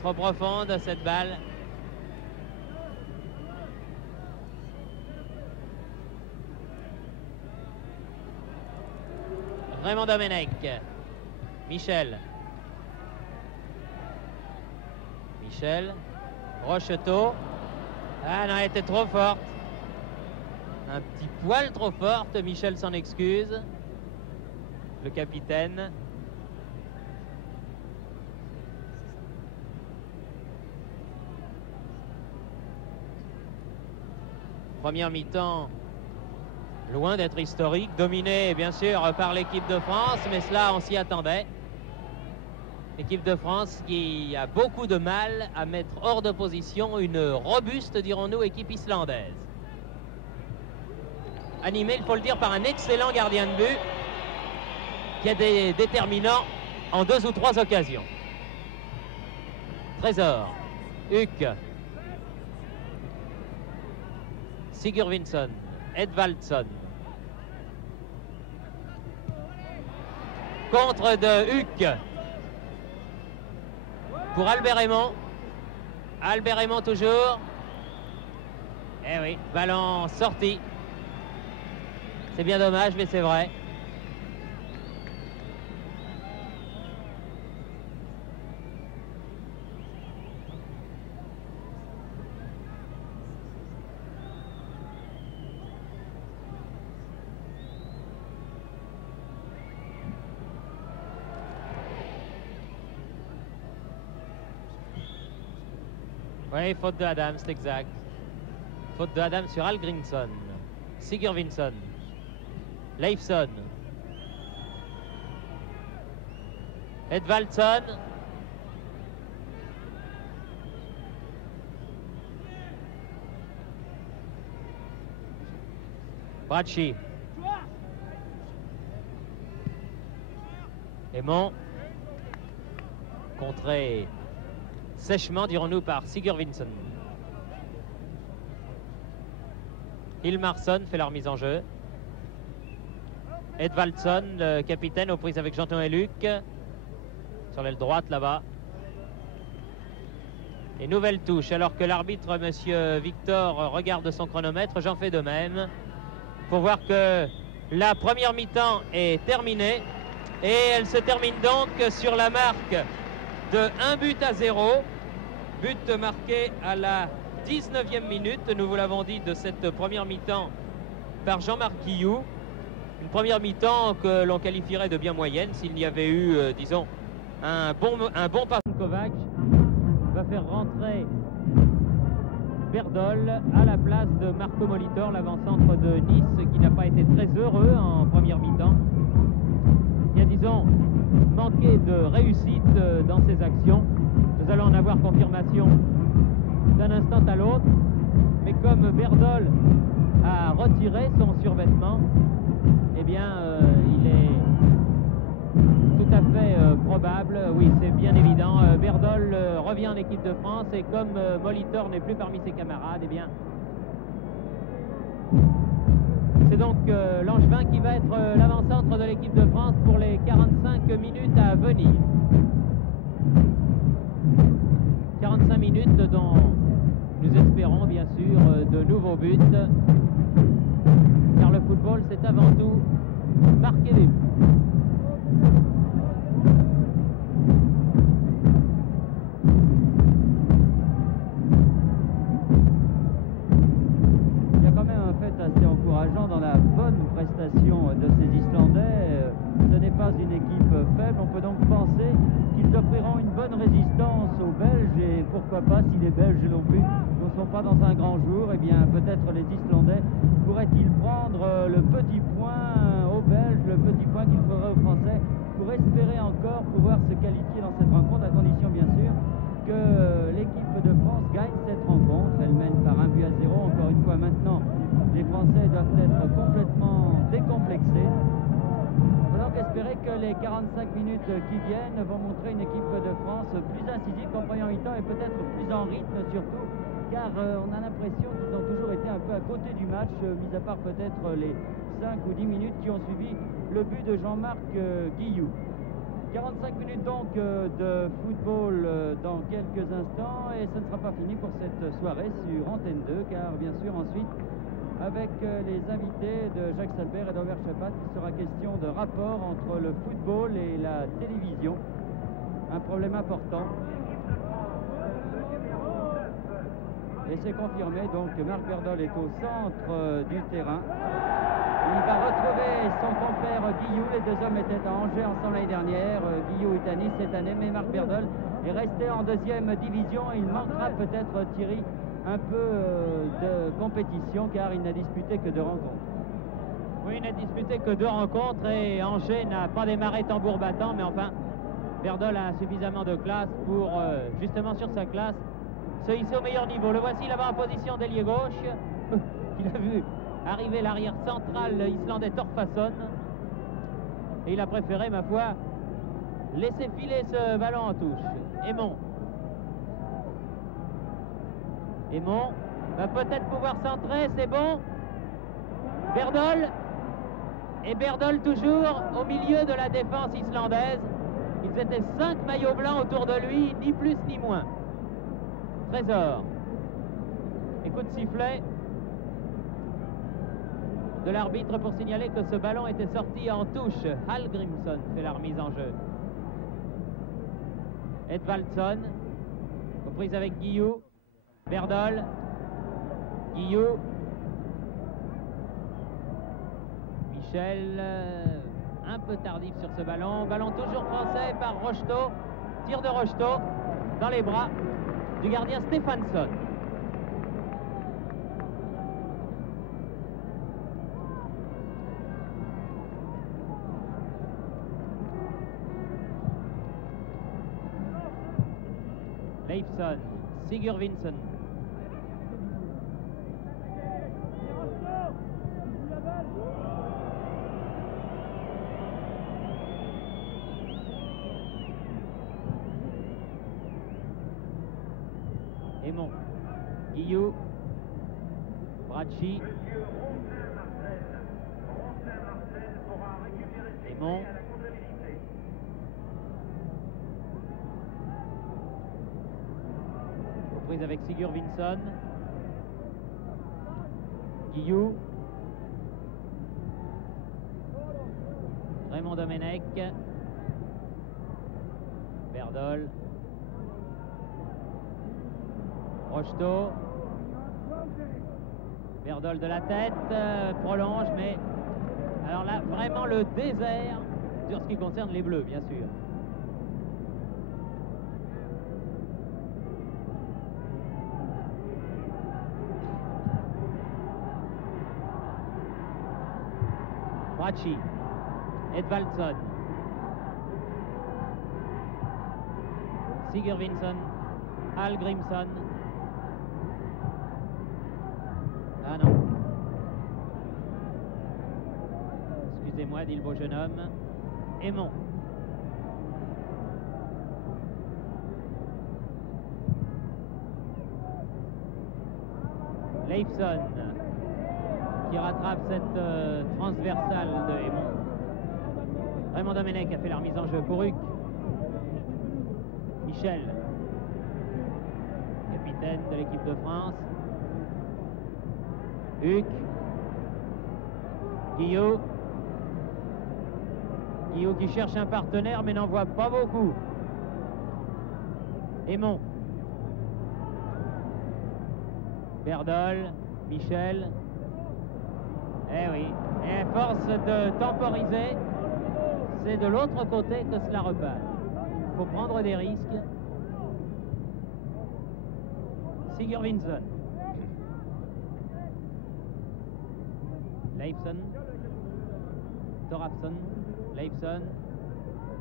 trop profonde cette balle. Raymond Domenech, Michel, Rocheteau, ah non, elle était trop forte, un petit poil trop forte, Michel s'en excuse, le capitaine. Première mi-temps, loin d'être historique, dominé bien sûr par l'équipe de France, mais cela on s'y attendait. L'équipe de France qui a beaucoup de mal à mettre hors de position une robuste, dirons-nous, équipe islandaise. Animée, il faut le dire, par un excellent gardien de but qui a des déterminants en 2 ou 3 occasions. Trésor, Huck, Sigurvinsson, Edvaldsson. Contre de Huck pour Albert Raymond. Albert Raymond toujours. Eh oui, ballon sorti. C'est bien dommage, mais c'est vrai. Oui, faute de Adams, c'est exact. Faute de Adams sur Algrinsson. Sigurvinsson. Leifson. Edvaldsson. Bracci. Aymon. Contré sèchement, dirons-nous, par Sigurvinsson. Hilmarsson fait la remise en jeu. Edvaldsson, le capitaine, aux prises avec Jean-Thomas Luc. Sur l'aile droite, là-bas. Et nouvelle touche, alors que l'arbitre, monsieur Victor, regarde son chronomètre. J'en fais de même. Pour voir que la première mi-temps est terminée. Et elle se termine donc sur la marque de 1-0. But marqué à la 19e minute, nous vous l'avons dit, de cette première mi-temps par Jean-Marc Guillou. Une première mi-temps que l'on qualifierait de bien moyenne s'il n'y avait eu, disons, un bon pas. Kovac va faire rentrer Berdol à la place de Marco Molitor, l'avant-centre de Nice, qui n'a pas été très heureux en première mi-temps, qui a, disons, manqué de réussite dans ses actions. Nous allons en avoir confirmation d'un instant à l'autre, mais comme Berdol a retiré son survêtement, eh bien il est tout à fait probable, oui c'est bien évident, Berdol revient en équipe de France, et comme Molitor n'est plus parmi ses camarades, eh bien c'est donc Langevin qui va être l'avant-centre de l'équipe de France pour les 45 minutes à venir. 45 minutes dont nous espérons bien sûr de nouveaux buts, car le football c'est avant tout marquer des buts. Il y a quand même un fait assez encourageant dans la bonne prestation de ces Islandais. Ce n'est pas une équipe faible, on peut donc penser qu'ils offriront une bonne résistance aux Belges, et pourquoi pas, si les Belges non plus ne sont pas dans un grand jour, eh bien peut-être les Islandais pourraient-ils prendre le petit point aux Belges, le petit point qu'il faudrait aux Français pour espérer encore pouvoir se qualifier dans cette rencontre, à condition bien sûr que l'équipe de France gagne cette rencontre. Elle mène par 1-0, encore une fois maintenant les Français doivent être complètement décomplexés. Il faut donc espérer que les 45 minutes qui viennent vont montrer une équipe de France plus incisive qu'en première mi-temps, et peut-être plus en rythme surtout, car on a l'impression qu'ils ont toujours été un peu à côté du match, mis à part peut-être les 5 ou 10 minutes qui ont suivi le but de Jean-Marc Guillou. 45 minutes donc de football dans quelques instants, et ce ne sera pas fini pour cette soirée sur Antenne 2, car bien sûr ensuite avec les invités de Jacques Salbert et d'Omer Chapat, il sera question de rapport entre le football et la télévision, un problème important. Et c'est confirmé, donc Marc Berdol est au centre du terrain. Il va retrouver son compère Guillou. Les deux hommes étaient à Angers ensemble l'année dernière. Guillou est à Nice cette année, mais Marc Berdol est resté en deuxième division. Il manquera peut-être, Thierry, un peu de compétition, car il n'a disputé que 2 rencontres. Oui, il n'a disputé que 2 rencontres et Angers n'a pas démarré tambour battant, mais enfin, Berdol a suffisamment de classe pour, justement sur sa classe, se hisser au meilleur niveau. Le voici là-bas en position d'ailier gauche. Il a vu arriver l'arrière central islandais Thorfason. Et il a préféré, ma foi, laisser filer ce ballon en touche. Aymon va peut-être pouvoir centrer, c'est bon. Berdol. Et Berdol toujours au milieu de la défense islandaise. Ils étaient 5 maillots blancs autour de lui, ni plus ni moins. Trésor. Et coup de sifflet de l'arbitre pour signaler que ce ballon était sorti en touche. Hallgrímsson fait la remise en jeu. Edvaldsson, reprise avec Guillou. Berdol. Guillou. Michel, un peu tardif sur ce ballon. Ballon toujours français par Rocheteau. Tir de Rocheteau dans les bras du gardien Stéphansson. Leifsson, Sigurvinsson. Aymon, Guillou, Bracci, Aymon, reprise avec Sigurvinsson, Guillou, Raymond Domenech, Berdol, Rocheteau, Berdol de la tête, prolonge, mais alors là, vraiment le désert sur ce qui concerne les Bleus, bien sûr. Bracci, Edvaldsson, Sigurvinsson, Hallgrímsson. Ah non. Excusez-moi, dit le beau jeune homme. Aymon. Leifsson qui rattrape cette transversale de Aymon. Raymond Domenech a fait la remise en jeu pour Huck. Michel, capitaine de l'équipe de France. Huck. Guillou. Guillou qui cherche un partenaire mais n'en voit pas beaucoup. Aymon. Berdol. Michel. Eh oui. Et à force de temporiser, c'est de l'autre côté que cela repart. Il faut prendre des risques. Sigurvinsson. Leifsson, Thorafsson, Leifsson,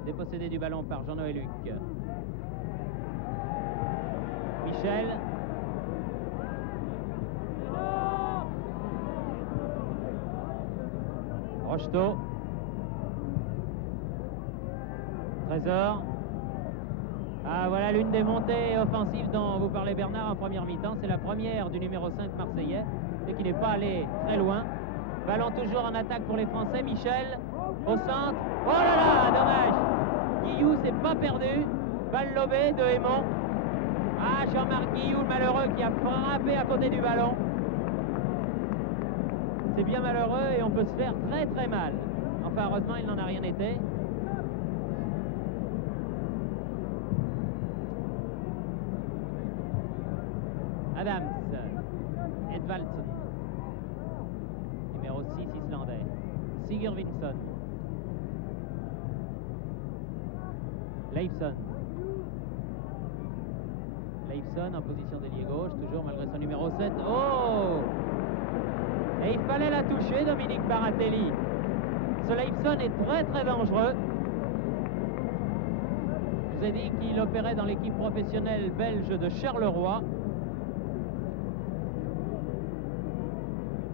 dépossédé du ballon par Jean-Noël Huck. Michel. Rocheteau. Trésor. Ah, voilà l'une des montées offensives dont vous parlez Bernard en première mi-temps. C'est la première du numéro 5 marseillais et qui n'est pas allé très loin. Ballon toujours en attaque pour les Français. Michel au centre. Oh là là, dommage. Guillou s'est pas perdu. Balle lobée de Aymon. Ah, Jean-Marc Guillou, le malheureux, qui a frappé à côté du ballon. C'est bien malheureux et on peut se faire très très mal. Enfin, heureusement, il n'en a rien été. Adams, Edvaldson, numéro 6 islandais, Sigurvinsson, Leifsson en position d'ailier gauche, toujours malgré son numéro 7. Oh! Et il fallait la toucher, Dominique Baratelli. Ce Leifsson est très très dangereux. Je vous ai dit qu'il opérait dans l'équipe professionnelle belge de Charleroi.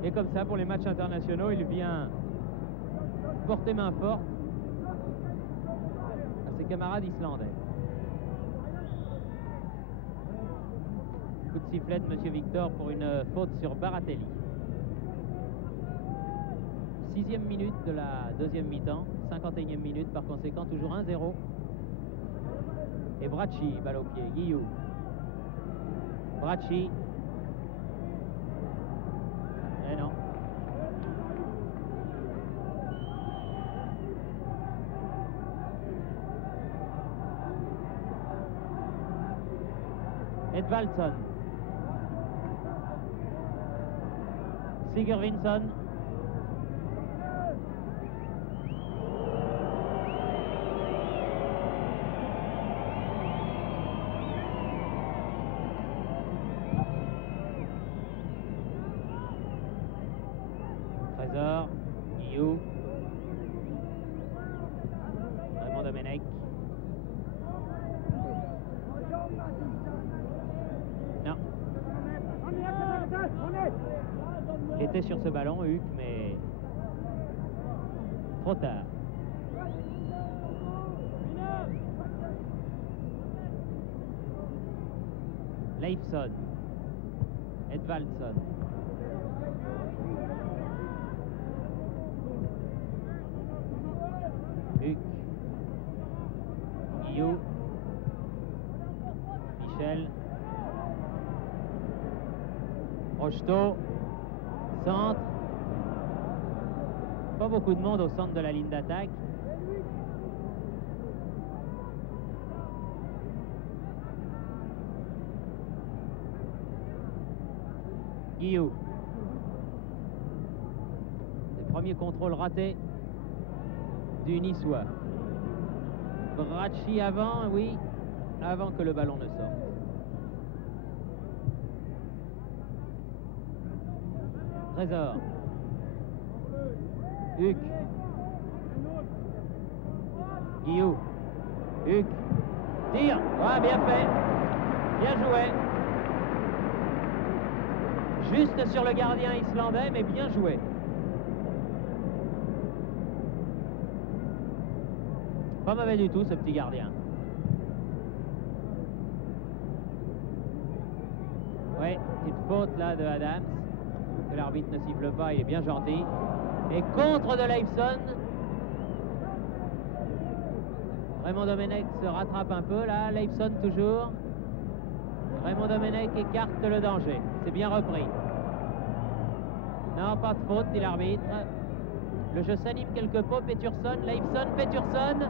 Et comme ça, pour les matchs internationaux, il vient porter main forte à ses camarades islandais. Coup de sifflet de M. Victor pour une faute sur Baratelli. 6e minute de la deuxième mi-temps, 51e minute, par conséquent toujours 1-0. Et Bracci, balle au pied, Guillou. Bracci. Eh non. Edvaldson. Sigurvinsson. Trésor, Guillou, Raymond Domenech, non, il était sur ce ballon, Huck, mais trop tard. Leifsson, Edvaldson. Huck, Guillou, Michel, Rocheteau, centre. Pas beaucoup de monde au centre de la ligne d'attaque. Guillou. Le premier contrôle raté du Niçois. Bracci avant, oui, avant que le ballon ne sorte. Trésor. Huck. Guillou. Huck. Tire. Ah, bien fait. Bien joué. Juste sur le gardien islandais, mais bien joué. Pas mauvais du tout, ce petit gardien. Oui, petite faute là de Adams, que l'arbitre ne siffle pas, il est bien gentil. Et contre de Leifsson. Raymond Domenech se rattrape un peu là, Leifsson toujours. Raymond Domenech écarte le danger, c'est bien repris. Non, pas de faute, dit l'arbitre. Le jeu s'anime quelque peu, Pétursson, Leifsson, Pétursson.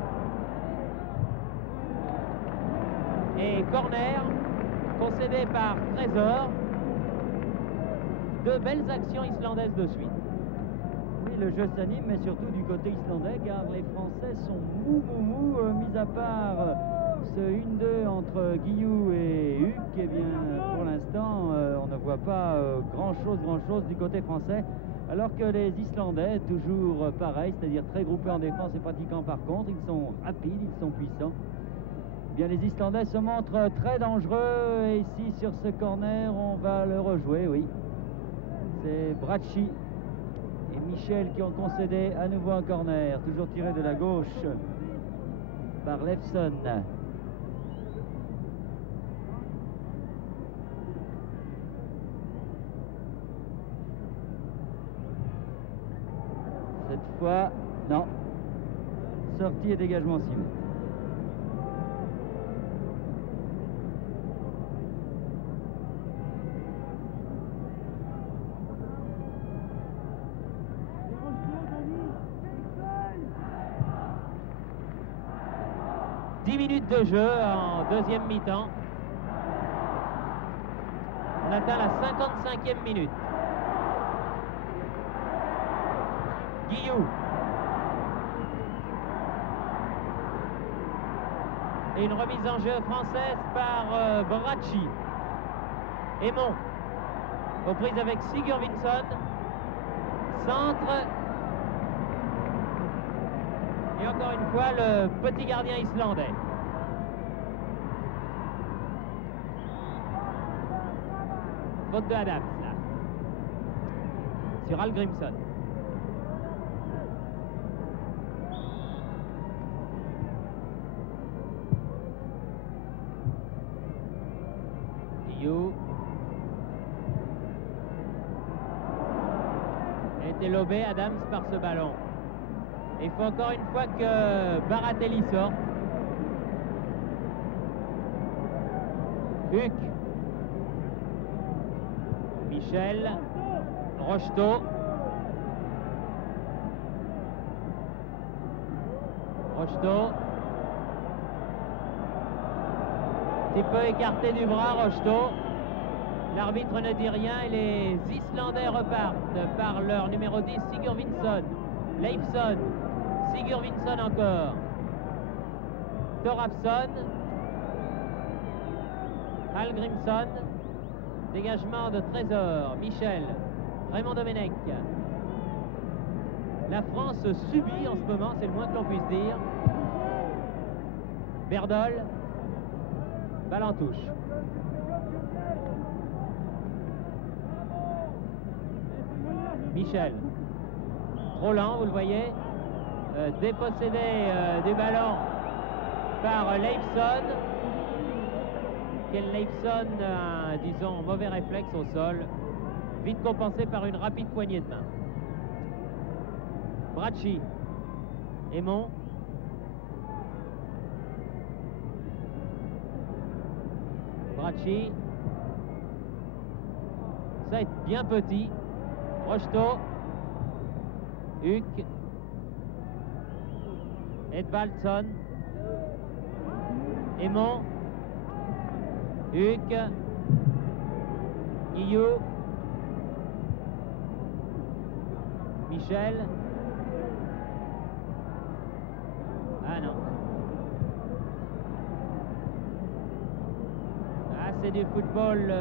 Et corner concédé par Trésor. Deux belles actions islandaises de suite. Oui, le jeu s'anime, mais surtout du côté islandais, car les Français sont mou, mis à part ce 1-2 entre Guillou et Huck. Eh bien, pour l'instant, on ne voit pas grand-chose du côté français, alors que les Islandais, toujours pareil, c'est-à-dire très groupés en défense et pratiquants par contre, ils sont rapides, ils sont puissants. Eh bien, les Islandais se montrent très dangereux, et ici, sur ce corner, on va le rejouer, oui. C'est Bracci et Michel qui ont concédé à nouveau un corner, toujours tiré de la gauche par Leifsson. Cette fois, non. Sortie et dégagement 6 mètres. Minutes de jeu en deuxième mi-temps. On atteint la 55e minute. Guillou. Et une remise en jeu française par Bracci. Aymon. Aux prises avec Sigurvinsson. Centre. Et encore une fois, le petit gardien islandais. Faute de Adams, là. Sur Hallgrímsson. Guillou. A été lobé Adams par ce ballon. Il faut encore une fois que Baratelli sorte. Huck. Michel. Rocheteau. Rocheteau. Petit peu écarté du bras, Rocheteau. L'arbitre ne dit rien et les Islandais repartent par leur numéro 10, Sigurvinsson. Leifsson. Sigurvinsson encore. Thorafsson. Hallgrímsson. Dégagement de Trésor. Michel. Raymond Domenech. La France subit en ce moment, c'est le moins que l'on puisse dire. Berdol. Balle en touche. Michel. Trop lent, vous le voyez. Dépossédé du ballon par Leifsson. Quel Leifsson a, disons, mauvais réflexe au sol. Vite compensé par une rapide poignée de main. Bracci. Aymon. Bracci. Ça est bien petit. Rocheteau. Huck. Edvaldsson. Aymon. Huck. Guillou. Michel. Ah non. Ah, c'est du football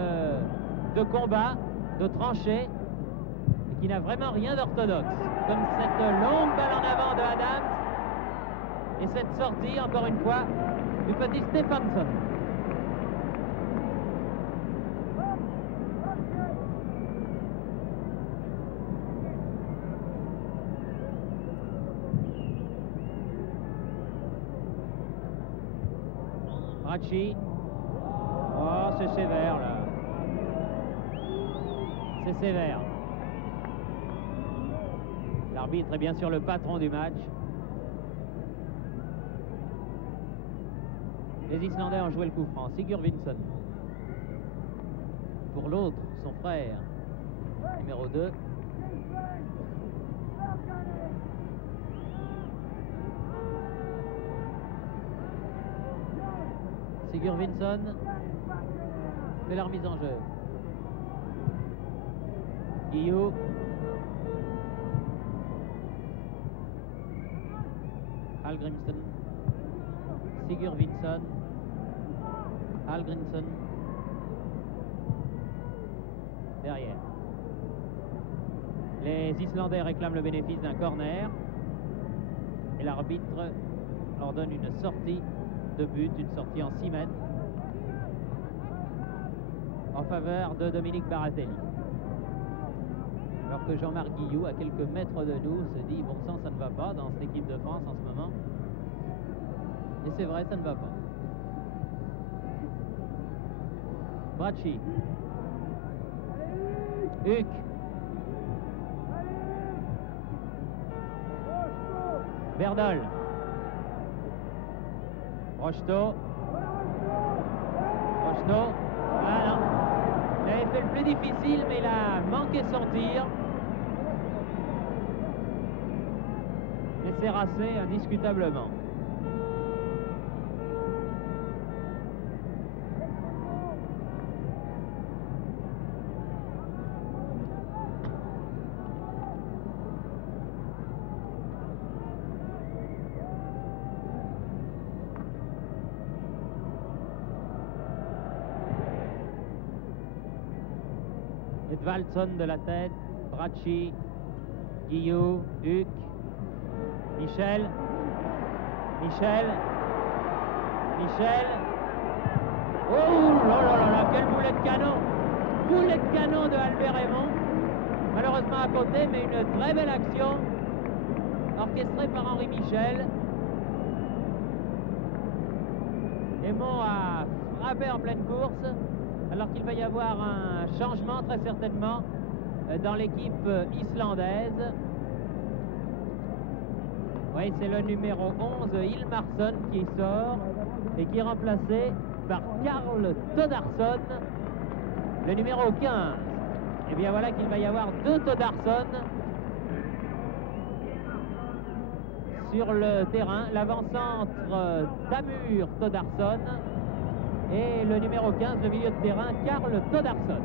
de combat, de tranchée, et qui n'a vraiment rien d'orthodoxe. Comme cette longue balle en avant de Adams et cette sortie, encore une fois, du petit Stefansson. Bracci. Oh, c'est sévère là. C'est sévère. L'arbitre est bien sûr le patron du match. Les Islandais ont joué le coup franc. Sigurvinsson. Pour l'autre, son frère, numéro 2. Sigurvinsson fait la remise en jeu. Guillou. Hallgrímsson. Sigurvinsson. Hallgrímsson. Derrière. Les Islandais réclament le bénéfice d'un corner. Et l'arbitre leur donne une sortie de but, une sortie en 6 mètres en faveur de Dominique Baratelli. Alors que Jean-Marc Guillou, à quelques mètres de nous, se dit bon sang, ça ne va pas dans cette équipe de France en ce moment. Et c'est vrai, ça ne va pas. Bracci. Huck. Verdol. Rocheteau. Rocheteau. Ah non. Il avait fait le plus difficile, mais il a manqué son tir. Et c'est rassé indiscutablement. Edvaldson de la tête, Bracci, Guillou, Huck, Michel, Michel, Michel. Oh là là là là, quel boulet de canon! Boulet de canon de Albert Aymon. Malheureusement à côté, mais une très belle action orchestrée par Henri Michel. Aymon a frappé en pleine course, alors qu'il va y avoir un changement très certainement dans l'équipe islandaise. Oui, c'est le numéro 11, Hilmarsson, qui sort et qui est remplacé par Karl Toddarsson, le numéro 15. Et bien voilà qu'il va y avoir deux Toddarsson sur le terrain. L'avant-centre Tamur Toddarsson et le numéro 15, le milieu de terrain, Karl Toddarsson.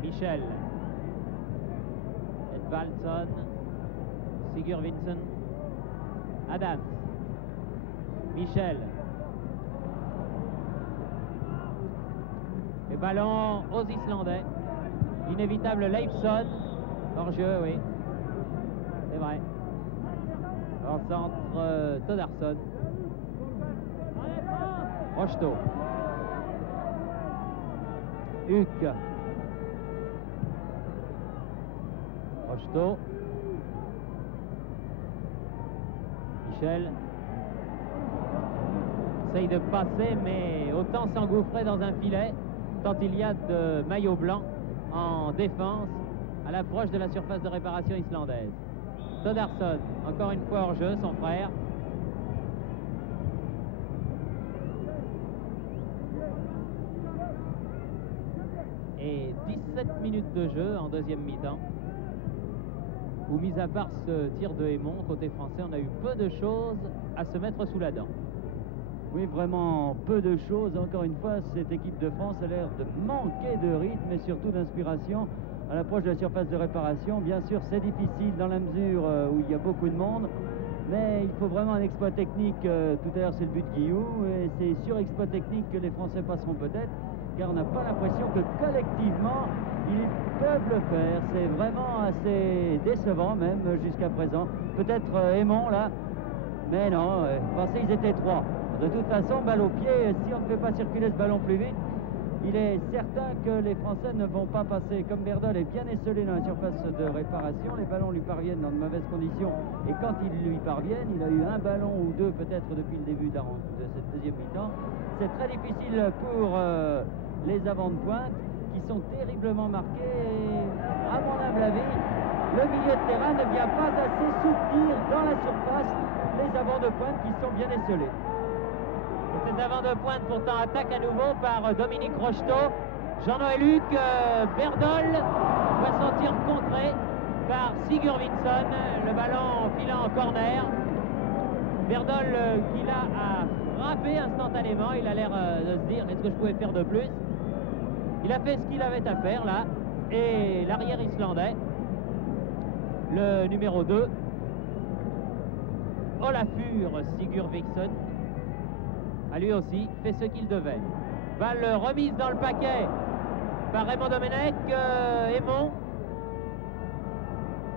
Michel, Edvaldson, Sigurvinsson, Adams, Michel. Et ballon aux Islandais. Inévitable Leifson, hors jeu, oui. C'est vrai. En centre, Toddarsson. Rocheteau. Huck. Rocheteau. Michel. Essaye de passer, mais autant s'engouffrer dans un filet, tant il y a de maillots blancs en défense à l'approche de la surface de réparation islandaise. Toddarsson, encore une fois hors jeu, son frère. Et 17 minutes de jeu en deuxième mi-temps, où mis à part ce tir de Aymon, côté français, on a eu peu de choses à se mettre sous la dent. Oui, vraiment peu de choses. Encore une fois, cette équipe de France a l'air de manquer de rythme et surtout d'inspiration à l'approche de la surface de réparation. Bien sûr, c'est difficile dans la mesure où il y a beaucoup de monde, mais il faut vraiment un exploit technique. Tout à l'heure, c'est le but de Guillou, et c'est sur exploit technique que les Français passeront peut-être, car on n'a pas l'impression que collectivement, ils peuvent le faire. C'est vraiment assez décevant même jusqu'à présent. Peut-être Aymon là, mais non, pensez ils étaient trois. De toute façon, balle au pied, si on ne fait pas circuler ce ballon plus vite, il est certain que les Français ne vont pas passer. Comme Verdol est bien esselé dans la surface de réparation, les ballons lui parviennent dans de mauvaises conditions. Et quand ils lui parviennent, il a eu un ballon ou deux peut-être depuis le début de cette deuxième mi-temps. C'est très difficile pour les avants de pointe qui sont terriblement marqués. Et à mon humble avis, le milieu de terrain ne vient pas assez soutenir dans la surface les avants de pointe qui sont bien esselés. Ces avants de pointe pourtant attaquent à nouveau par Dominique Rocheteau. Jean-Noël Huck, Verdol va sentir contré par Sigurvinsson. Le ballon filant en corner. Verdol qui là a frappé instantanément. Il a l'air de se dire, est-ce que je pouvais faire de plus? Il a fait ce qu'il avait à faire là. Et l'arrière islandais, le numéro 2, Olafur Sigurvinsson, a lui aussi fait ce qu'il devait. Balle remise dans le paquet par Raymond Domenech. Aymon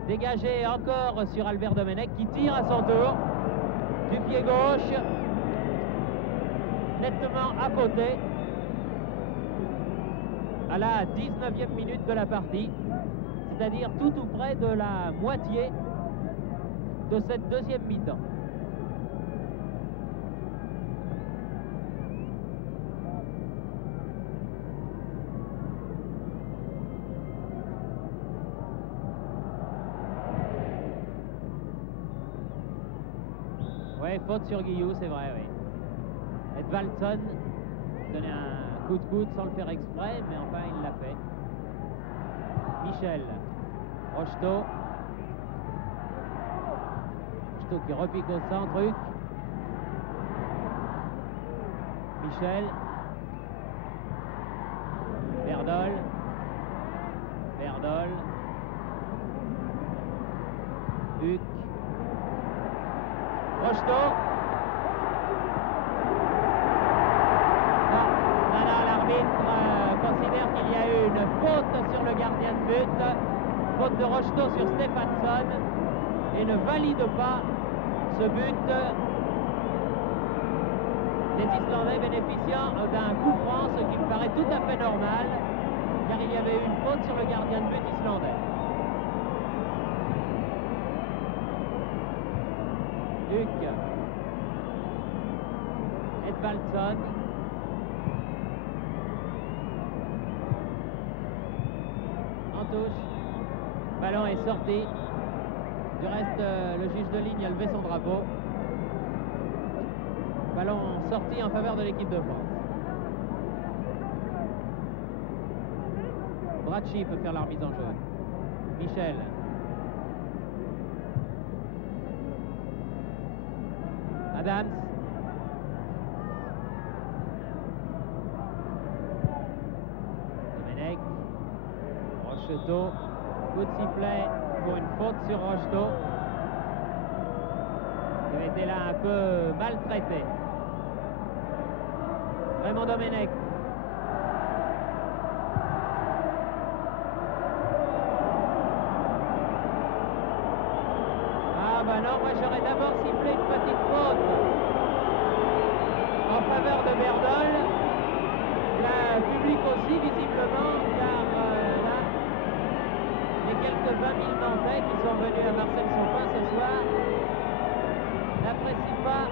dégagé encore sur Albert Domenech qui tire à son tour du pied gauche, nettement à côté, à la 19e minute de la partie, c'est-à-dire tout près de la moitié de cette deuxième mi-temps. Oui, faute sur Guillou, c'est vrai, oui. Edvaldson donnait un coup de coude sans le faire exprès, mais enfin il l'a fait. Michel. Rocheteau. Rocheteau qui repique au centre. Huc. Michel. Verdol. Verdol. Huc. Rocheteau. Non, l'arbitre considère qu'il y a eu une faute sur le gardien de but. Faute de Rocheteau sur Stephenson. Et ne valide pas ce but. Les Islandais bénéficiant d'un coup franc, ce qui me paraît tout à fait normal, car il y avait eu une faute sur le gardien de but islandais. Huc. Edvaldson. En touche. Ballon est sorti. Du reste, le juge de ligne a levé son drapeau. Ballon sorti en faveur de l'équipe de France. Bracci peut faire la remise en jeu. Michel. Adams. Domenech. Rocheteau. Coup de sifflet pour une faute sur Rocheteau. Il avait été là un peu maltraité. Raymond Domenech. Ah bah non, moi j'aurais d'abord sifflé une petite faute en faveur de Verdol. Le public aussi visiblement, car là, les quelques 20 000 Nantais qui sont venus à Marcel Sopin ce soir n'apprécient pas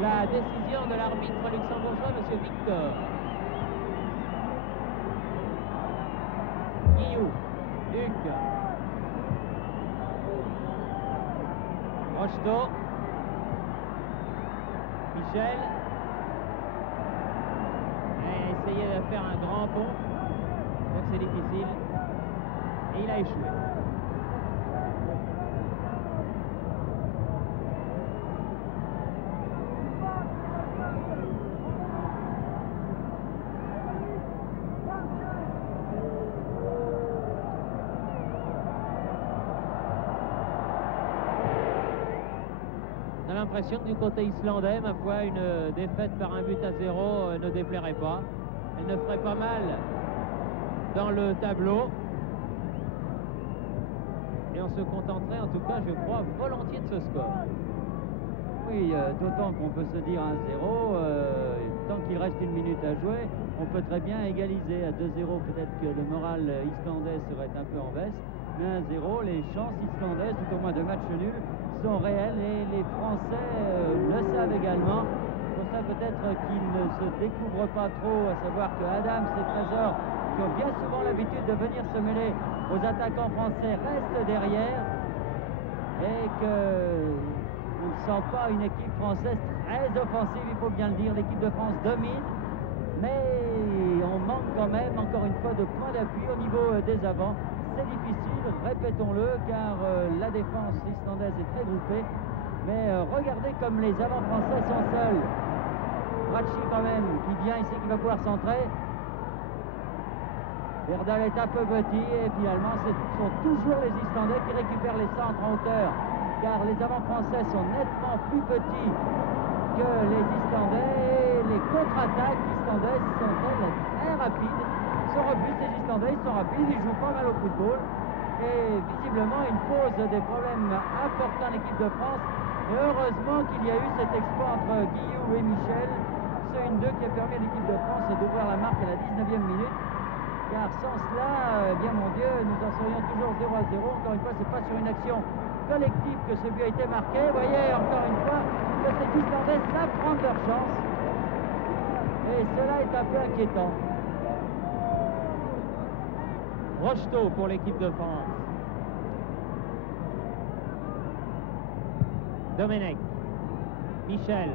la décision de l'arbitre luxembourgeois, M. Victor. Guillou. Huc. Rocheteau. Michel. Il a essayé de faire un grand pont. Donc c'est difficile. Et il a échoué. On a l'impression que du côté islandais, ma foi, une défaite par 1-0 ne déplairait pas. Elle ne ferait pas mal dans le tableau. Et on se contenterait, en tout cas, je crois, volontiers de ce score. Oui, d'autant qu'on peut se dire 1-0, tant qu'il reste une minute à jouer, on peut très bien égaliser. À 2-0, peut-être que le moral islandais serait un peu en baisse, mais 1-0, les chances islandaises, tout au moins de match nul, sont réelles et les Français le savent également. Pour ça, peut-être qu'ils ne se découvrent pas trop, à savoir que Adams et Trésor, qui ont bien souvent l'habitude de venir se mêler aux attaquants français, restent derrière et que on ne sent pas une équipe française très offensive, il faut bien le dire. L'équipe de France domine, mais on manque quand même, encore une fois, de points d'appui au niveau des avants. C'est difficile, répétons-le, car la défense islandaise est très groupée. Mais regardez comme les avants français sont seuls. Bracci quand même, qui vient ici, qui va pouvoir centrer. Verdal est un peu petit et finalement ce sont toujours les Islandais qui récupèrent les centres en hauteur, car les avants français sont nettement plus petits que les Islandais et les contre-attaques islandaises sont-elles très rapides. Ils sont robustes, les Islandais, ils sont rapides, ils jouent pas mal au football et visiblement ils posent des problèmes importants à l'équipe de France. Et heureusement qu'il y a eu cet exploit entre Guillou et Michel, ce 1-2 qui a permis à l'équipe de France d'ouvrir la marque à la 19e minute. Car sans cela, eh bien mon Dieu, nous en serions toujours 0-0. Encore une fois, c'est pas sur une action collective que ce but a été marqué. Vous voyez encore une fois que ces Islandais savent prendre leur chance. Et cela est un peu inquiétant. Rocheteau pour l'équipe de France. Domenech. Michel.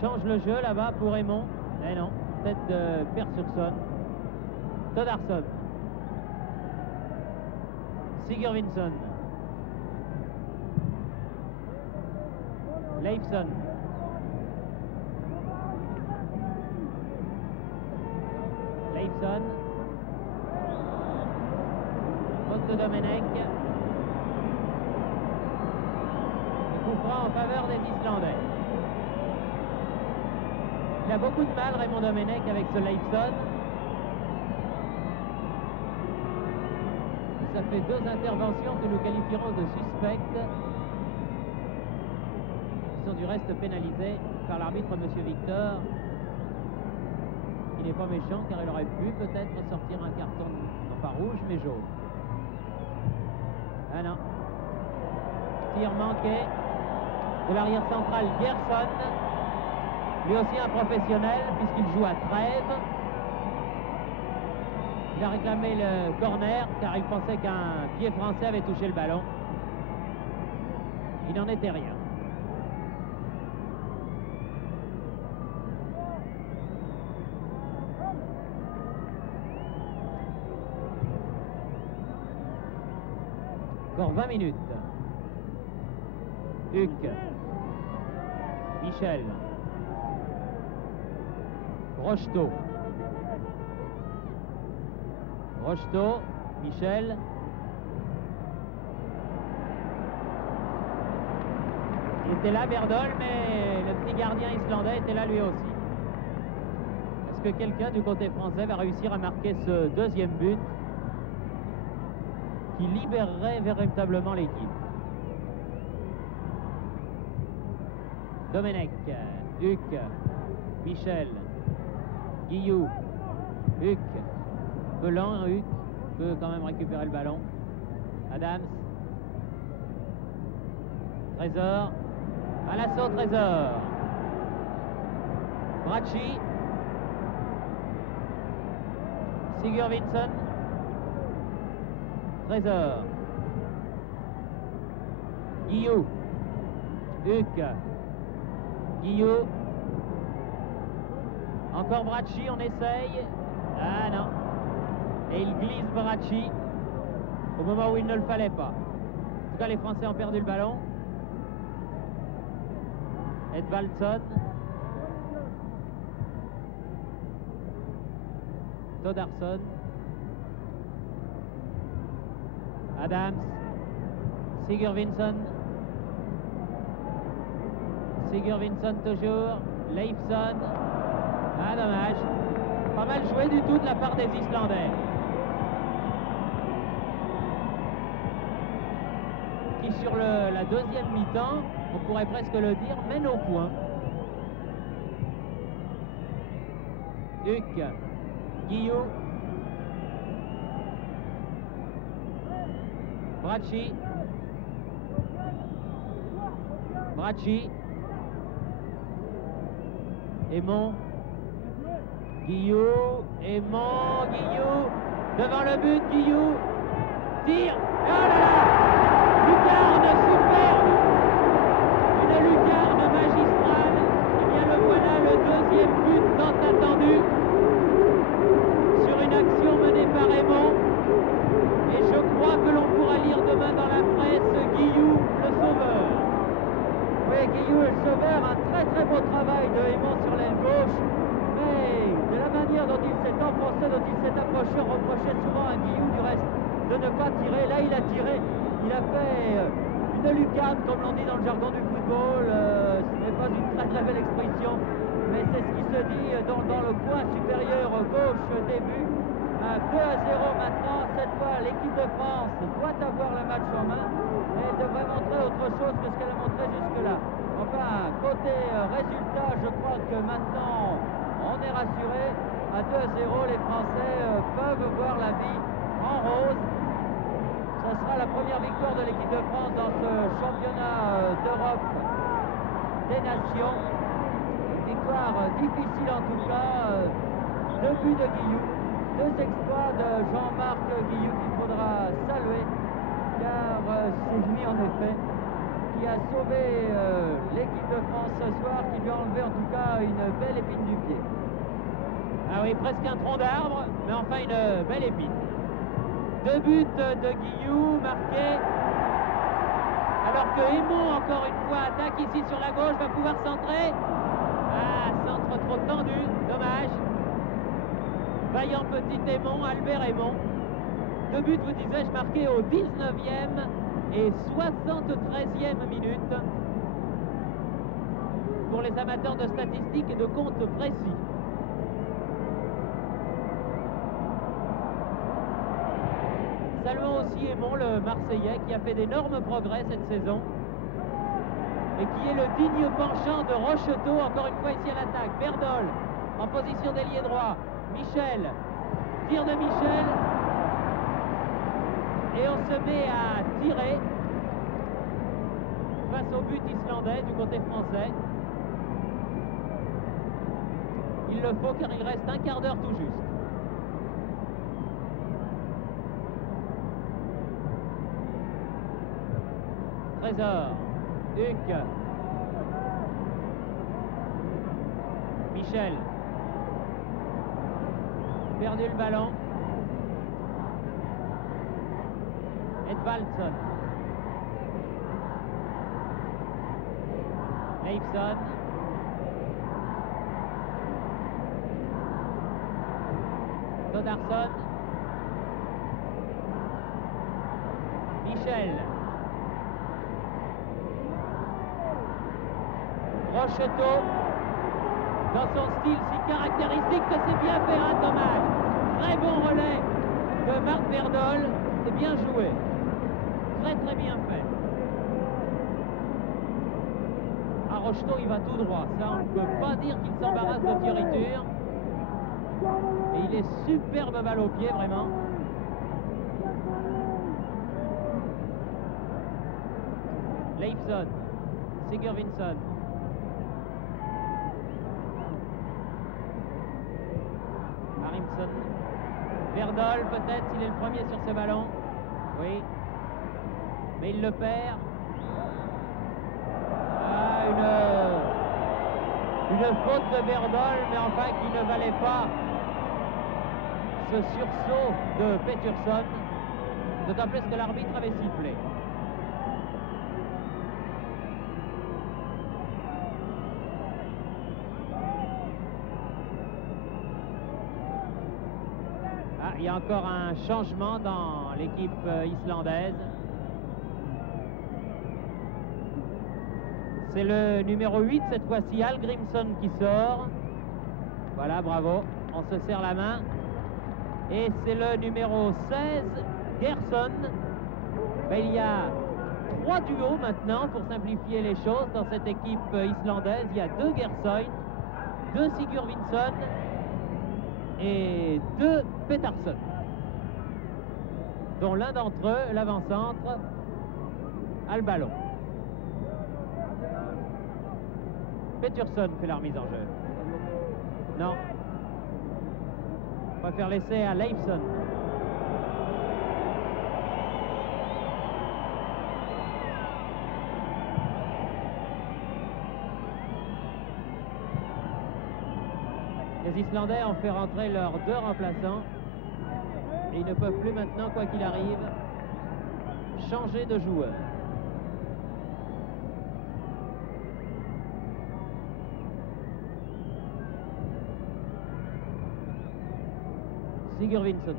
Change le jeu là-bas pour Raymond. Eh non, tête de Persurson. Toddarson. Sigurvinsson. Leifson. Leifson. Faute de Domenech. Coup franc en faveur des Islandais. Il a beaucoup de mal, Raymond Domenech, avec ce Leifson. Ça fait 2 interventions que nous qualifierons de suspectes. Ils sont du reste pénalisés par l'arbitre M. Victor, qui n'est pas méchant car il aurait pu peut-être sortir un carton, non pas rouge mais jaune. Ah non. Tir manqué de l'arrière central Gerson, lui aussi un professionnel puisqu'il joue à Trèves. Il a réclamé le corner car il pensait qu'un pied français avait touché le ballon. Il n'en était rien. Encore 20 minutes. Huc. Michel. Rocheteau. Rocheteau. Michel. Il était là, Berdol, mais le petit gardien islandais était là lui aussi. Est-ce que quelqu'un du côté français va réussir à marquer ce deuxième but qui libérerait véritablement l'équipe? Domenech, Huc, Michel, Guillou, Huc, peu lent, Huc peut quand même récupérer le ballon. Adams, Trésor, à l'assaut Trésor, Bracci, Sigurvinsson, Trésor, Guillou, Huc, Guillou, encore Bracci, on essaye. Ah non. Et il glisse Bracci au moment où il ne le fallait pas. En tout cas, les Français ont perdu le ballon. Edvaldsson. Toddarson. Adams. Sigurvinsson. Sigurvinsson toujours. Leifson. Ah, dommage. Pas mal joué du tout de la part des Islandais, qui sur la deuxième mi-temps, on pourrait presque le dire, mène au point. Huc, Guillou, Bracci, Bracci, Aymon, Guillou, Aymon, Guillou, devant le but, Guillou, tire, oh là là, lucarne superbe, une lucarne magistrale, et bien le voilà, le deuxième but tant attendu, sur une action menée par Aymon, et je crois que l'on pourra lire demain dans la presse Guillou, le sauveur. Oui, Guillou, le sauveur, un très très beau travail de Aymon sur l'aile gauche, mais de la manière dont il s'est enfoncé, dont il s'est approché, on reprochait souvent à Guillou du reste de ne pas tirer. Là, il a tiré, il a fait une lucarne, comme l'on dit dans le jargon du football. Ce n'est pas une très très belle expression, mais c'est ce qui se dit dans le coin supérieur gauche des buts. 2-0 maintenant. Cette fois, l'équipe de France doit avoir le match en main et elle devrait montrer autre chose que ce qu'elle a montré jusque-là. Enfin, côté résultat, je crois que maintenant on est rassuré. À 2-0, les Français peuvent voir la vie en rose. Ce sera la première victoire de l'équipe de France dans ce championnat d'Europe des Nations. Une victoire difficile en tout cas. 2 buts de Guillou, 2 exploits de Jean-Marc Guillou qu'il faudra saluer, car c'est lui en effet qui a sauvé l'équipe de France ce soir, qui lui a enlevé en tout cas une belle épine du pied. Ah oui, presque un tronc d'arbre, mais enfin une belle épine. 2 buts de Guillou marqués. Alors que Aymon, encore une fois, attaque ici sur la gauche, va pouvoir centrer. Ah, centre trop tendu, dommage. Vaillant petit Aymon, Albert Aymon. 2 buts, vous disais-je, marqués au 19e et 73e minute. Pour les amateurs de statistiques et de comptes précis. Saluons aussi Aymon, le Marseillais, qui a fait d'énormes progrès cette saison et qui est le digne penchant de Rocheteau, encore une fois ici à l'attaque. Verdol en position d'ailier droit. Michel, tir de Michel, et on se met à tirer face au but islandais du côté français. Il le faut car il reste un quart d'heure tout juste. Trésor, Huc, Michel, perdu le ballon, Edvaldson, Leifson, Todarson, Michel, Rocheteau, dans son style si caractéristique que c'est bien fait, hein, dommage. Très bon relais de Marc Verdol, et bien joué. Très très bien fait. À Rocheteau, il va tout droit. Ça, on ne peut pas dire qu'il s'embarrasse de fioriture. Et il est superbe balle au pied, vraiment. Leifson, Sigurvinsson. Arimson. Verdol, peut-être, s'il est le premier sur ce ballon. Oui. Mais il le perd. Ah, une faute de Verdol, mais enfin qui ne valait pas ce sursaut de Peterson, d'autant plus que l'arbitre avait sifflé. Ah, il y a encore un changement dans l'équipe islandaise. C'est le numéro 8 cette fois-ci, Hallgrímsson, qui sort. Voilà, bravo, on se serre la main. Et c'est le numéro 16, Gerson. Ben, il y a 3 duos maintenant, pour simplifier les choses, dans cette équipe islandaise. Il y a 2 Gerson, 2 Sigurvinsson et 2 Pettersson, dont l'un d'entre eux, l'avant-centre, a le ballon. Pettersson fait la remise en jeu. Non. On va faire l'essai à Leifson. Les Islandais ont fait rentrer leurs 2 remplaçants. Et ils ne peuvent plus maintenant, quoi qu'il arrive, changer de joueur. Sigurvinsson.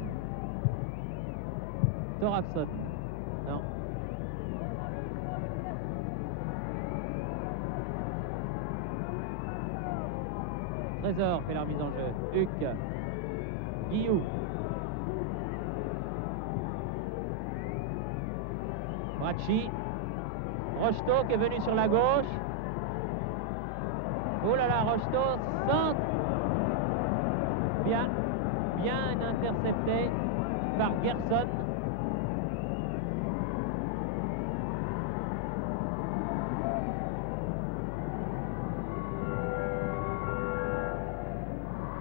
Thorafsson. Non. Trésor fait la remise en jeu. Huc. Guillou. Bracci. Rocheteau qui est venu sur la gauche. Oh là là, Rocheteau centre. Bien. Bien intercepté par Gerson.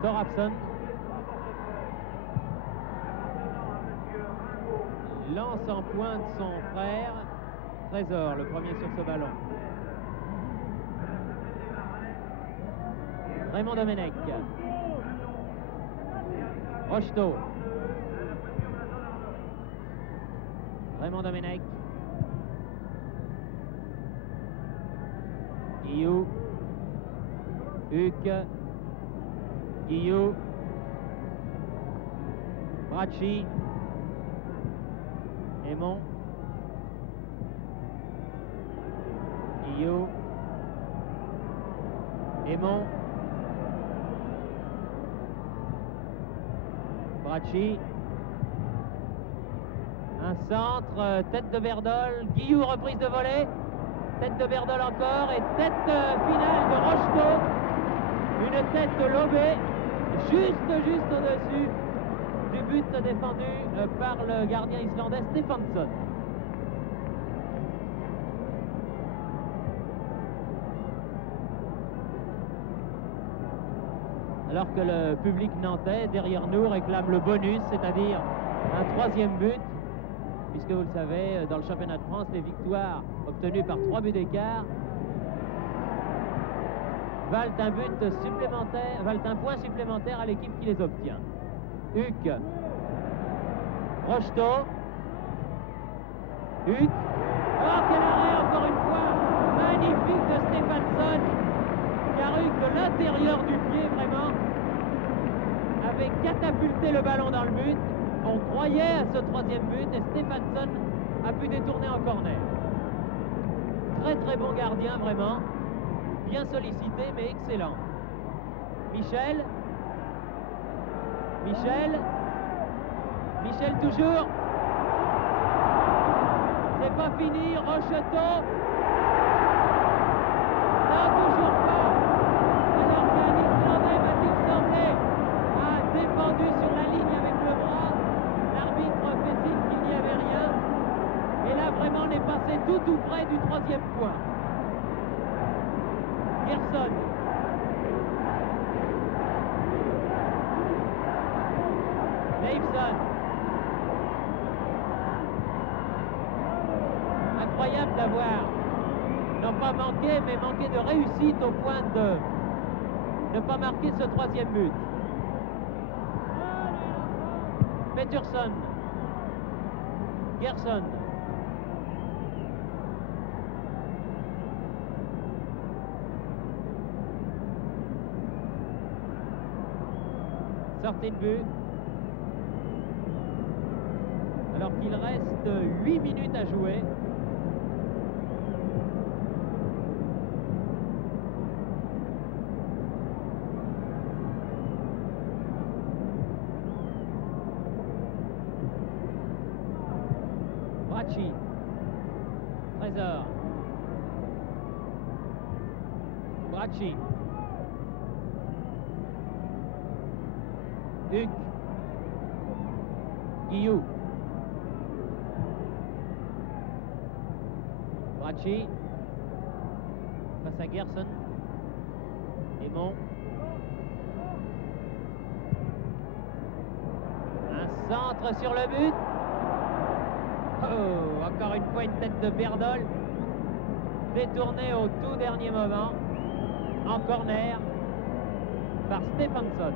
Thorafsson. Lance en pointe son frère. Trésor, le premier sur ce ballon. Raymond Domenech. Rocheteau. Raymond Domenech. Guillou. Huc. Guillou. Bracci. Aymon. Guillou. Aymon. Bracci. Un centre, tête de Berdol. Guillou, reprise de volée. Tête de Berdol encore et tête finale de Rocheteau. Une tête lobée, juste au-dessus du but défendu par le gardien islandais Stefansson. Alors que le public nantais, derrière nous, réclame le bonus, c'est-à-dire un troisième but, puisque vous le savez, dans le championnat de France, les victoires obtenues par 3 buts d'écart valent un but supplémentaire, valent un point supplémentaire à l'équipe qui les obtient. Huc. Rocheteau. Huc. Oh, quel arrêt encore une fois magnifique de Stefansson, qui a eu de l'intérieur du pied vraiment, avait catapulté le ballon dans le but. On croyait à ce troisième but et Stefansson a pu détourner en corner. Très bon gardien vraiment, bien sollicité mais excellent. Michel. Michel toujours. C'est pas fini, Rocheteau. Non, toujours pas. Alors qu'un Islandais, m'a-t-il semblé, a défendu sur la ligne avec le bras. L'arbitre fait signe qu'il n'y avait rien. Et là, vraiment, on est passé tout près du troisième point. Gerson. Leifson. Incroyable d'avoir, non pas manqué, mais manqué de réussite au point de ne pas marquer ce troisième but. Peterson. Gerson. Sortie de but. Alors qu'il reste 8 minutes à jouer. Bracci. Trésor. Bracci. Huc. Guillou. Bracci. Face à Gerson. Aymon. Un centre sur le but. Oh, encore une fois une tête de Berdol. Détournée au tout dernier moment. En corner. Par Stefansson.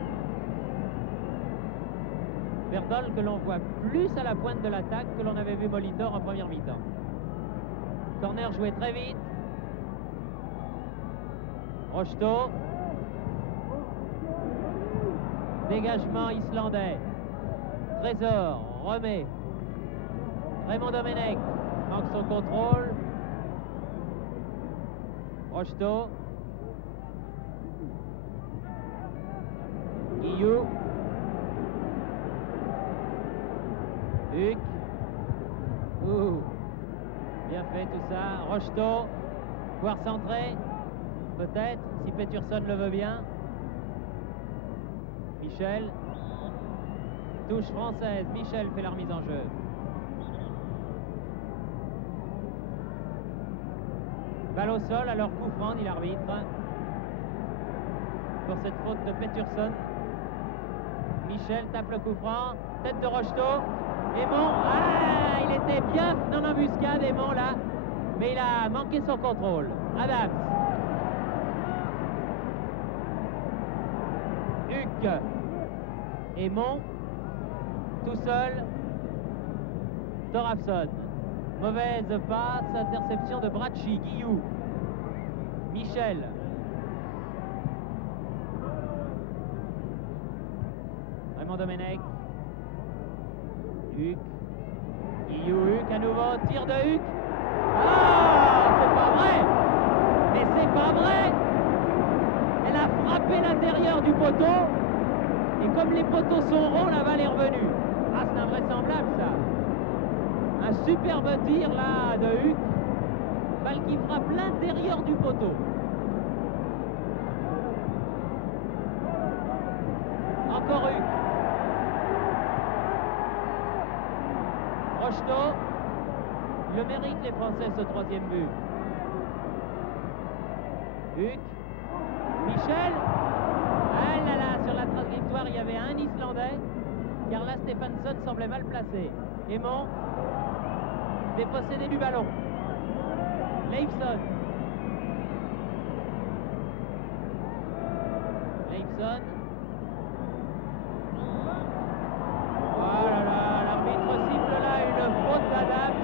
Berdol que l'on voit plus à la pointe de l'attaque que l'on avait vu Molitor en première mi-temps. Corner joué très vite. Rocheteau. Dégagement islandais. Trésor remet. Raymond Domenech manque son contrôle. Rocheteau. Guillou. Huc. Bien fait tout ça. Rocheteau. Pouvoir centrer. Peut-être, si Peterson le veut bien. Michel. Touche française. Michel fait la remise en jeu. Balle au sol, alors coup franc, dit l'arbitre. Pour cette faute de Peterson. Michel tape le coup franc. Tête de Rocheteau. Aymon, il était bien en embuscade, Aymon, là. mais il a manqué son contrôle. Adams. Huck. Aymon. Tout seul. Thorafson. Mauvaise passe, interception de Bracci. Guillou. Michel. Raymond Domenech. Huck. Guillou, Huck à nouveau. Tir de Huck. Ah, c'est pas vrai! Mais c'est pas vrai! Elle a frappé l'intérieur du poteau. Et comme les poteaux sont ronds, la balle est revenue. Ah, c'est invraisemblable ça. Un superbe tir là de Huck. Balle qui frappe l'intérieur du poteau. Encore Huck. Rocheteau. Le mérite les Français ce troisième but. Huck. Michel. Ah là là, sur la trajectoire, il y avait un Islandais. Car là, Stephenson semblait mal placé. Aymon. Dépossédé du ballon. Leifson. Leifson. Oh là là, l'arbitre siffle là une faute d'Adams.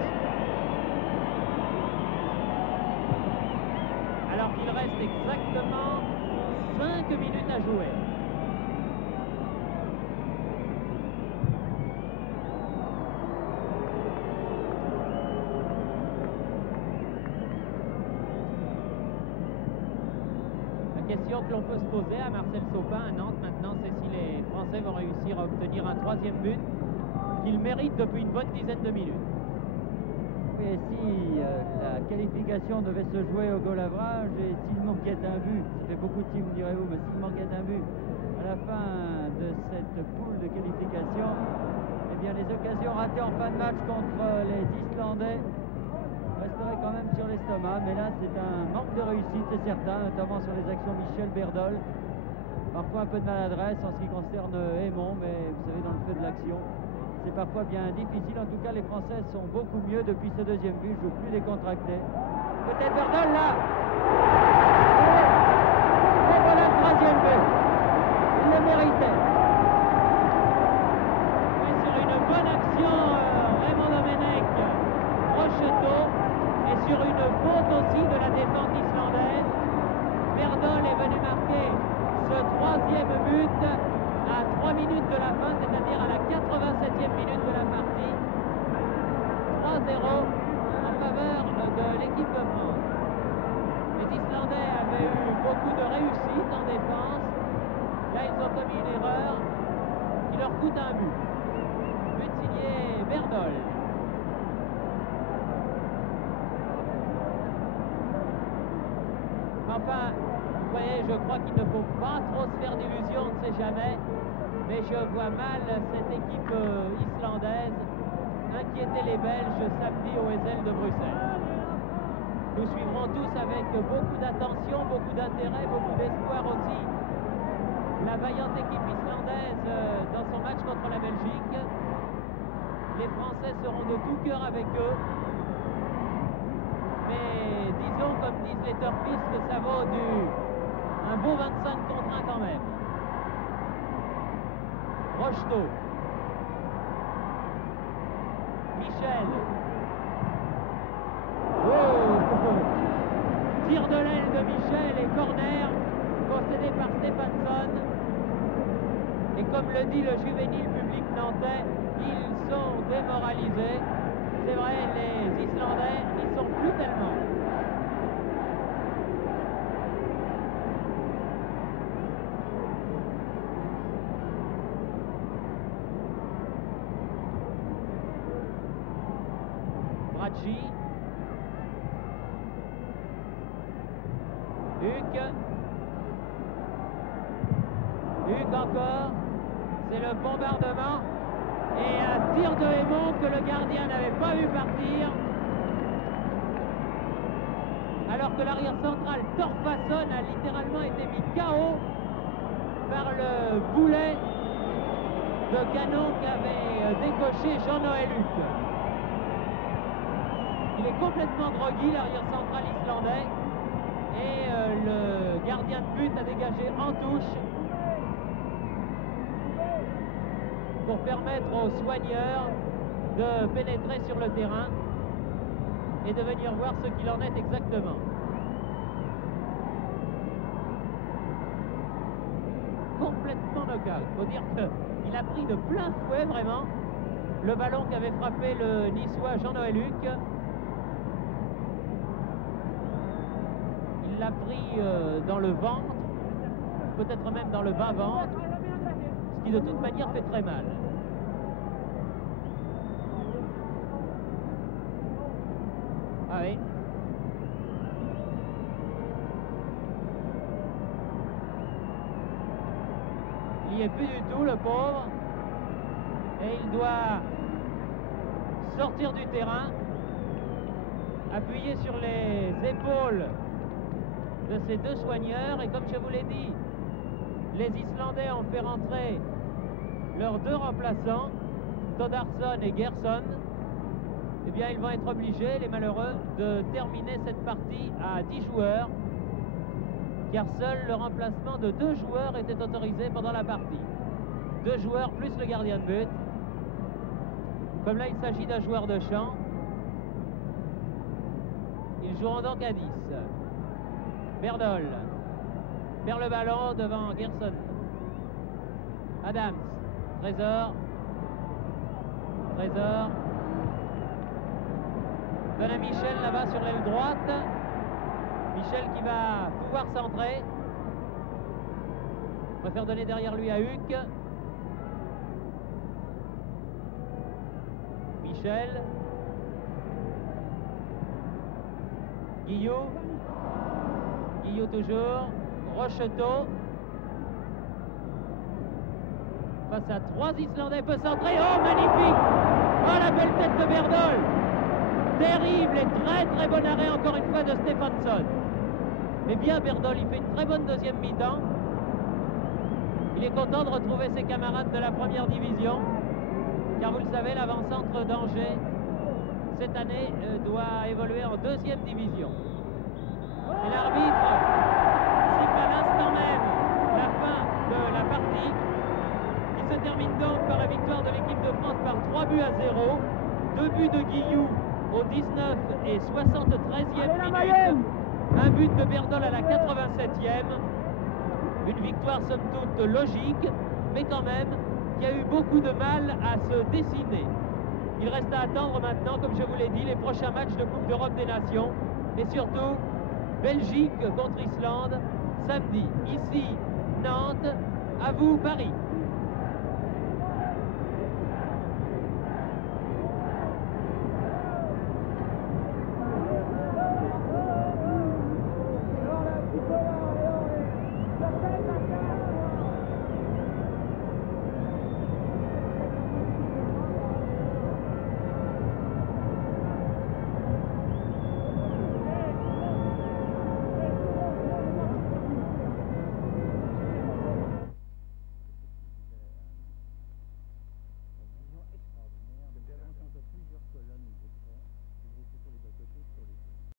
Alors qu'il reste exactement 5 minutes à jouer. La question que l'on peut se poser à Marcel Sopin à Nantes maintenant, c'est si les Français vont réussir à obtenir un troisième but qu'ils méritent depuis une bonne dizaine de minutes. Et si la qualification devait se jouer au goal average et s'il manquait un but, ça fait beaucoup de tirs, me direz-vous, mais s'il manquait un but à la fin de cette poule de qualification, eh bien les occasions ratées en fin de match contre les Islandais resteraient quand même sur l'estomac. Mais là, c'est un manque de réussite, c'est certain, notamment sur les actions Michel Berdol. Parfois un peu de maladresse en ce qui concerne Aymon, mais vous savez, dans le feu de l'action, c'est parfois bien difficile. En tout cas, les Français sont beaucoup mieux depuis ce deuxième but, jouent plus décontractés. Peut-être Berdol là. Et voilà le troisième but. Il le méritait. Et sur une bonne action, Raymond Domenech, Rocheteau, et sur une faute aussi de la défense islandaise, Berdol est venu marquer ce troisième but à 3 minutes de la fin, c'est-à-dire à la 87e minute de la partie. 3-0 en faveur de l'équipe de France. Les Islandais avaient eu beaucoup de réussite en défense. Là, ils ont commis une erreur qui leur coûte un but. But signé Berdol. Enfin, vous voyez, je crois qu'il ne faut pas trop se faire d'illusions, on ne sait jamais. Mais je vois mal cette équipe islandaise inquiéter les Belges samedi au Heysel de Bruxelles. Nous suivrons tous avec beaucoup d'attention, beaucoup d'intérêt, beaucoup d'espoir aussi la vaillante équipe islandaise dans son match contre la Belgique. Les Français seront de tout cœur avec eux. Mais disons, comme disent les turfistes, que ça vaut un beau 25 contre 1 quand même. Rocheteau. Michel. Oh! Tir de l'aile de Michel et corner concédé par Stephenson. Et comme le dit le juvénile public nantais, ils sont démoralisés. C'est vrai, les Islandais n'y sont plus tellement. Bracci. Huck. Huck encore. C'est le bombardement. Et un tir de Aymon que le gardien n'avait pas vu partir. Alors que l'arrière central Thorfason a littéralement été mis KO par le boulet de canon qu'avait décoché Jean-Noël Huck. Il est complètement groggy, l'arrière central islandais. Et le gardien de but a dégagé en touche pour permettre aux soigneurs de pénétrer sur le terrain et de venir voir ce qu'il en est exactement. Complètement knockout. Il faut dire qu'il a pris de plein fouet vraiment le ballon qu'avait frappé le niçois Jean-Noël Huc. Il l'a pris dans le ventre, peut-être même dans le bas-ventre, ce qui de toute manière fait très mal. Ah oui. Il n'y est plus du tout, le pauvre. Et il doit sortir du terrain, appuyer sur les épaules de ces deux soigneurs. Et comme je vous l'ai dit, les Islandais ont fait rentrer leurs deux remplaçants, Toddarsson et Gerson. Eh bien, ils vont être obligés, les malheureux, de terminer cette partie à 10 joueurs, car seul le remplacement de 2 joueurs était autorisé pendant la partie. 2 joueurs plus le gardien de but. Comme là, il s'agit d'un joueur de champ. Ils joueront donc à 10. Berdol perd le ballon devant Gerson. Adams, Trésor. Donne à Michel là-bas sur l'aile droite. Michel qui va pouvoir centrer. Préfère donner derrière lui à Huc. Michel. Guillot toujours. Rocheteau. Face à 3 Islandais, peut centrer. Oh, magnifique! Oh, la belle tête de Berdol! Terrible et très bon arrêt encore une fois de Stéphansson. Mais bien Berdol, il fait une très bonne deuxième mi-temps. Il est content de retrouver ses camarades de la première division, car vous le savez, l'avant-centre d'Angers cette année doit évoluer en deuxième division. Et l'arbitre siffle à l'instant même la fin de la partie, qui se termine donc par la victoire de l'équipe de France par 3 buts à 0. 2 buts de Guillou au 19 et 73e minute. Un but de Berdol à la 87e. Une victoire somme toute logique, mais quand même qui a eu beaucoup de mal à se dessiner. Il reste à attendre maintenant, comme je vous l'ai dit, les prochains matchs de Coupe d'Europe des Nations. Et surtout, Belgique contre Islande, samedi. Ici, Nantes, à vous Paris.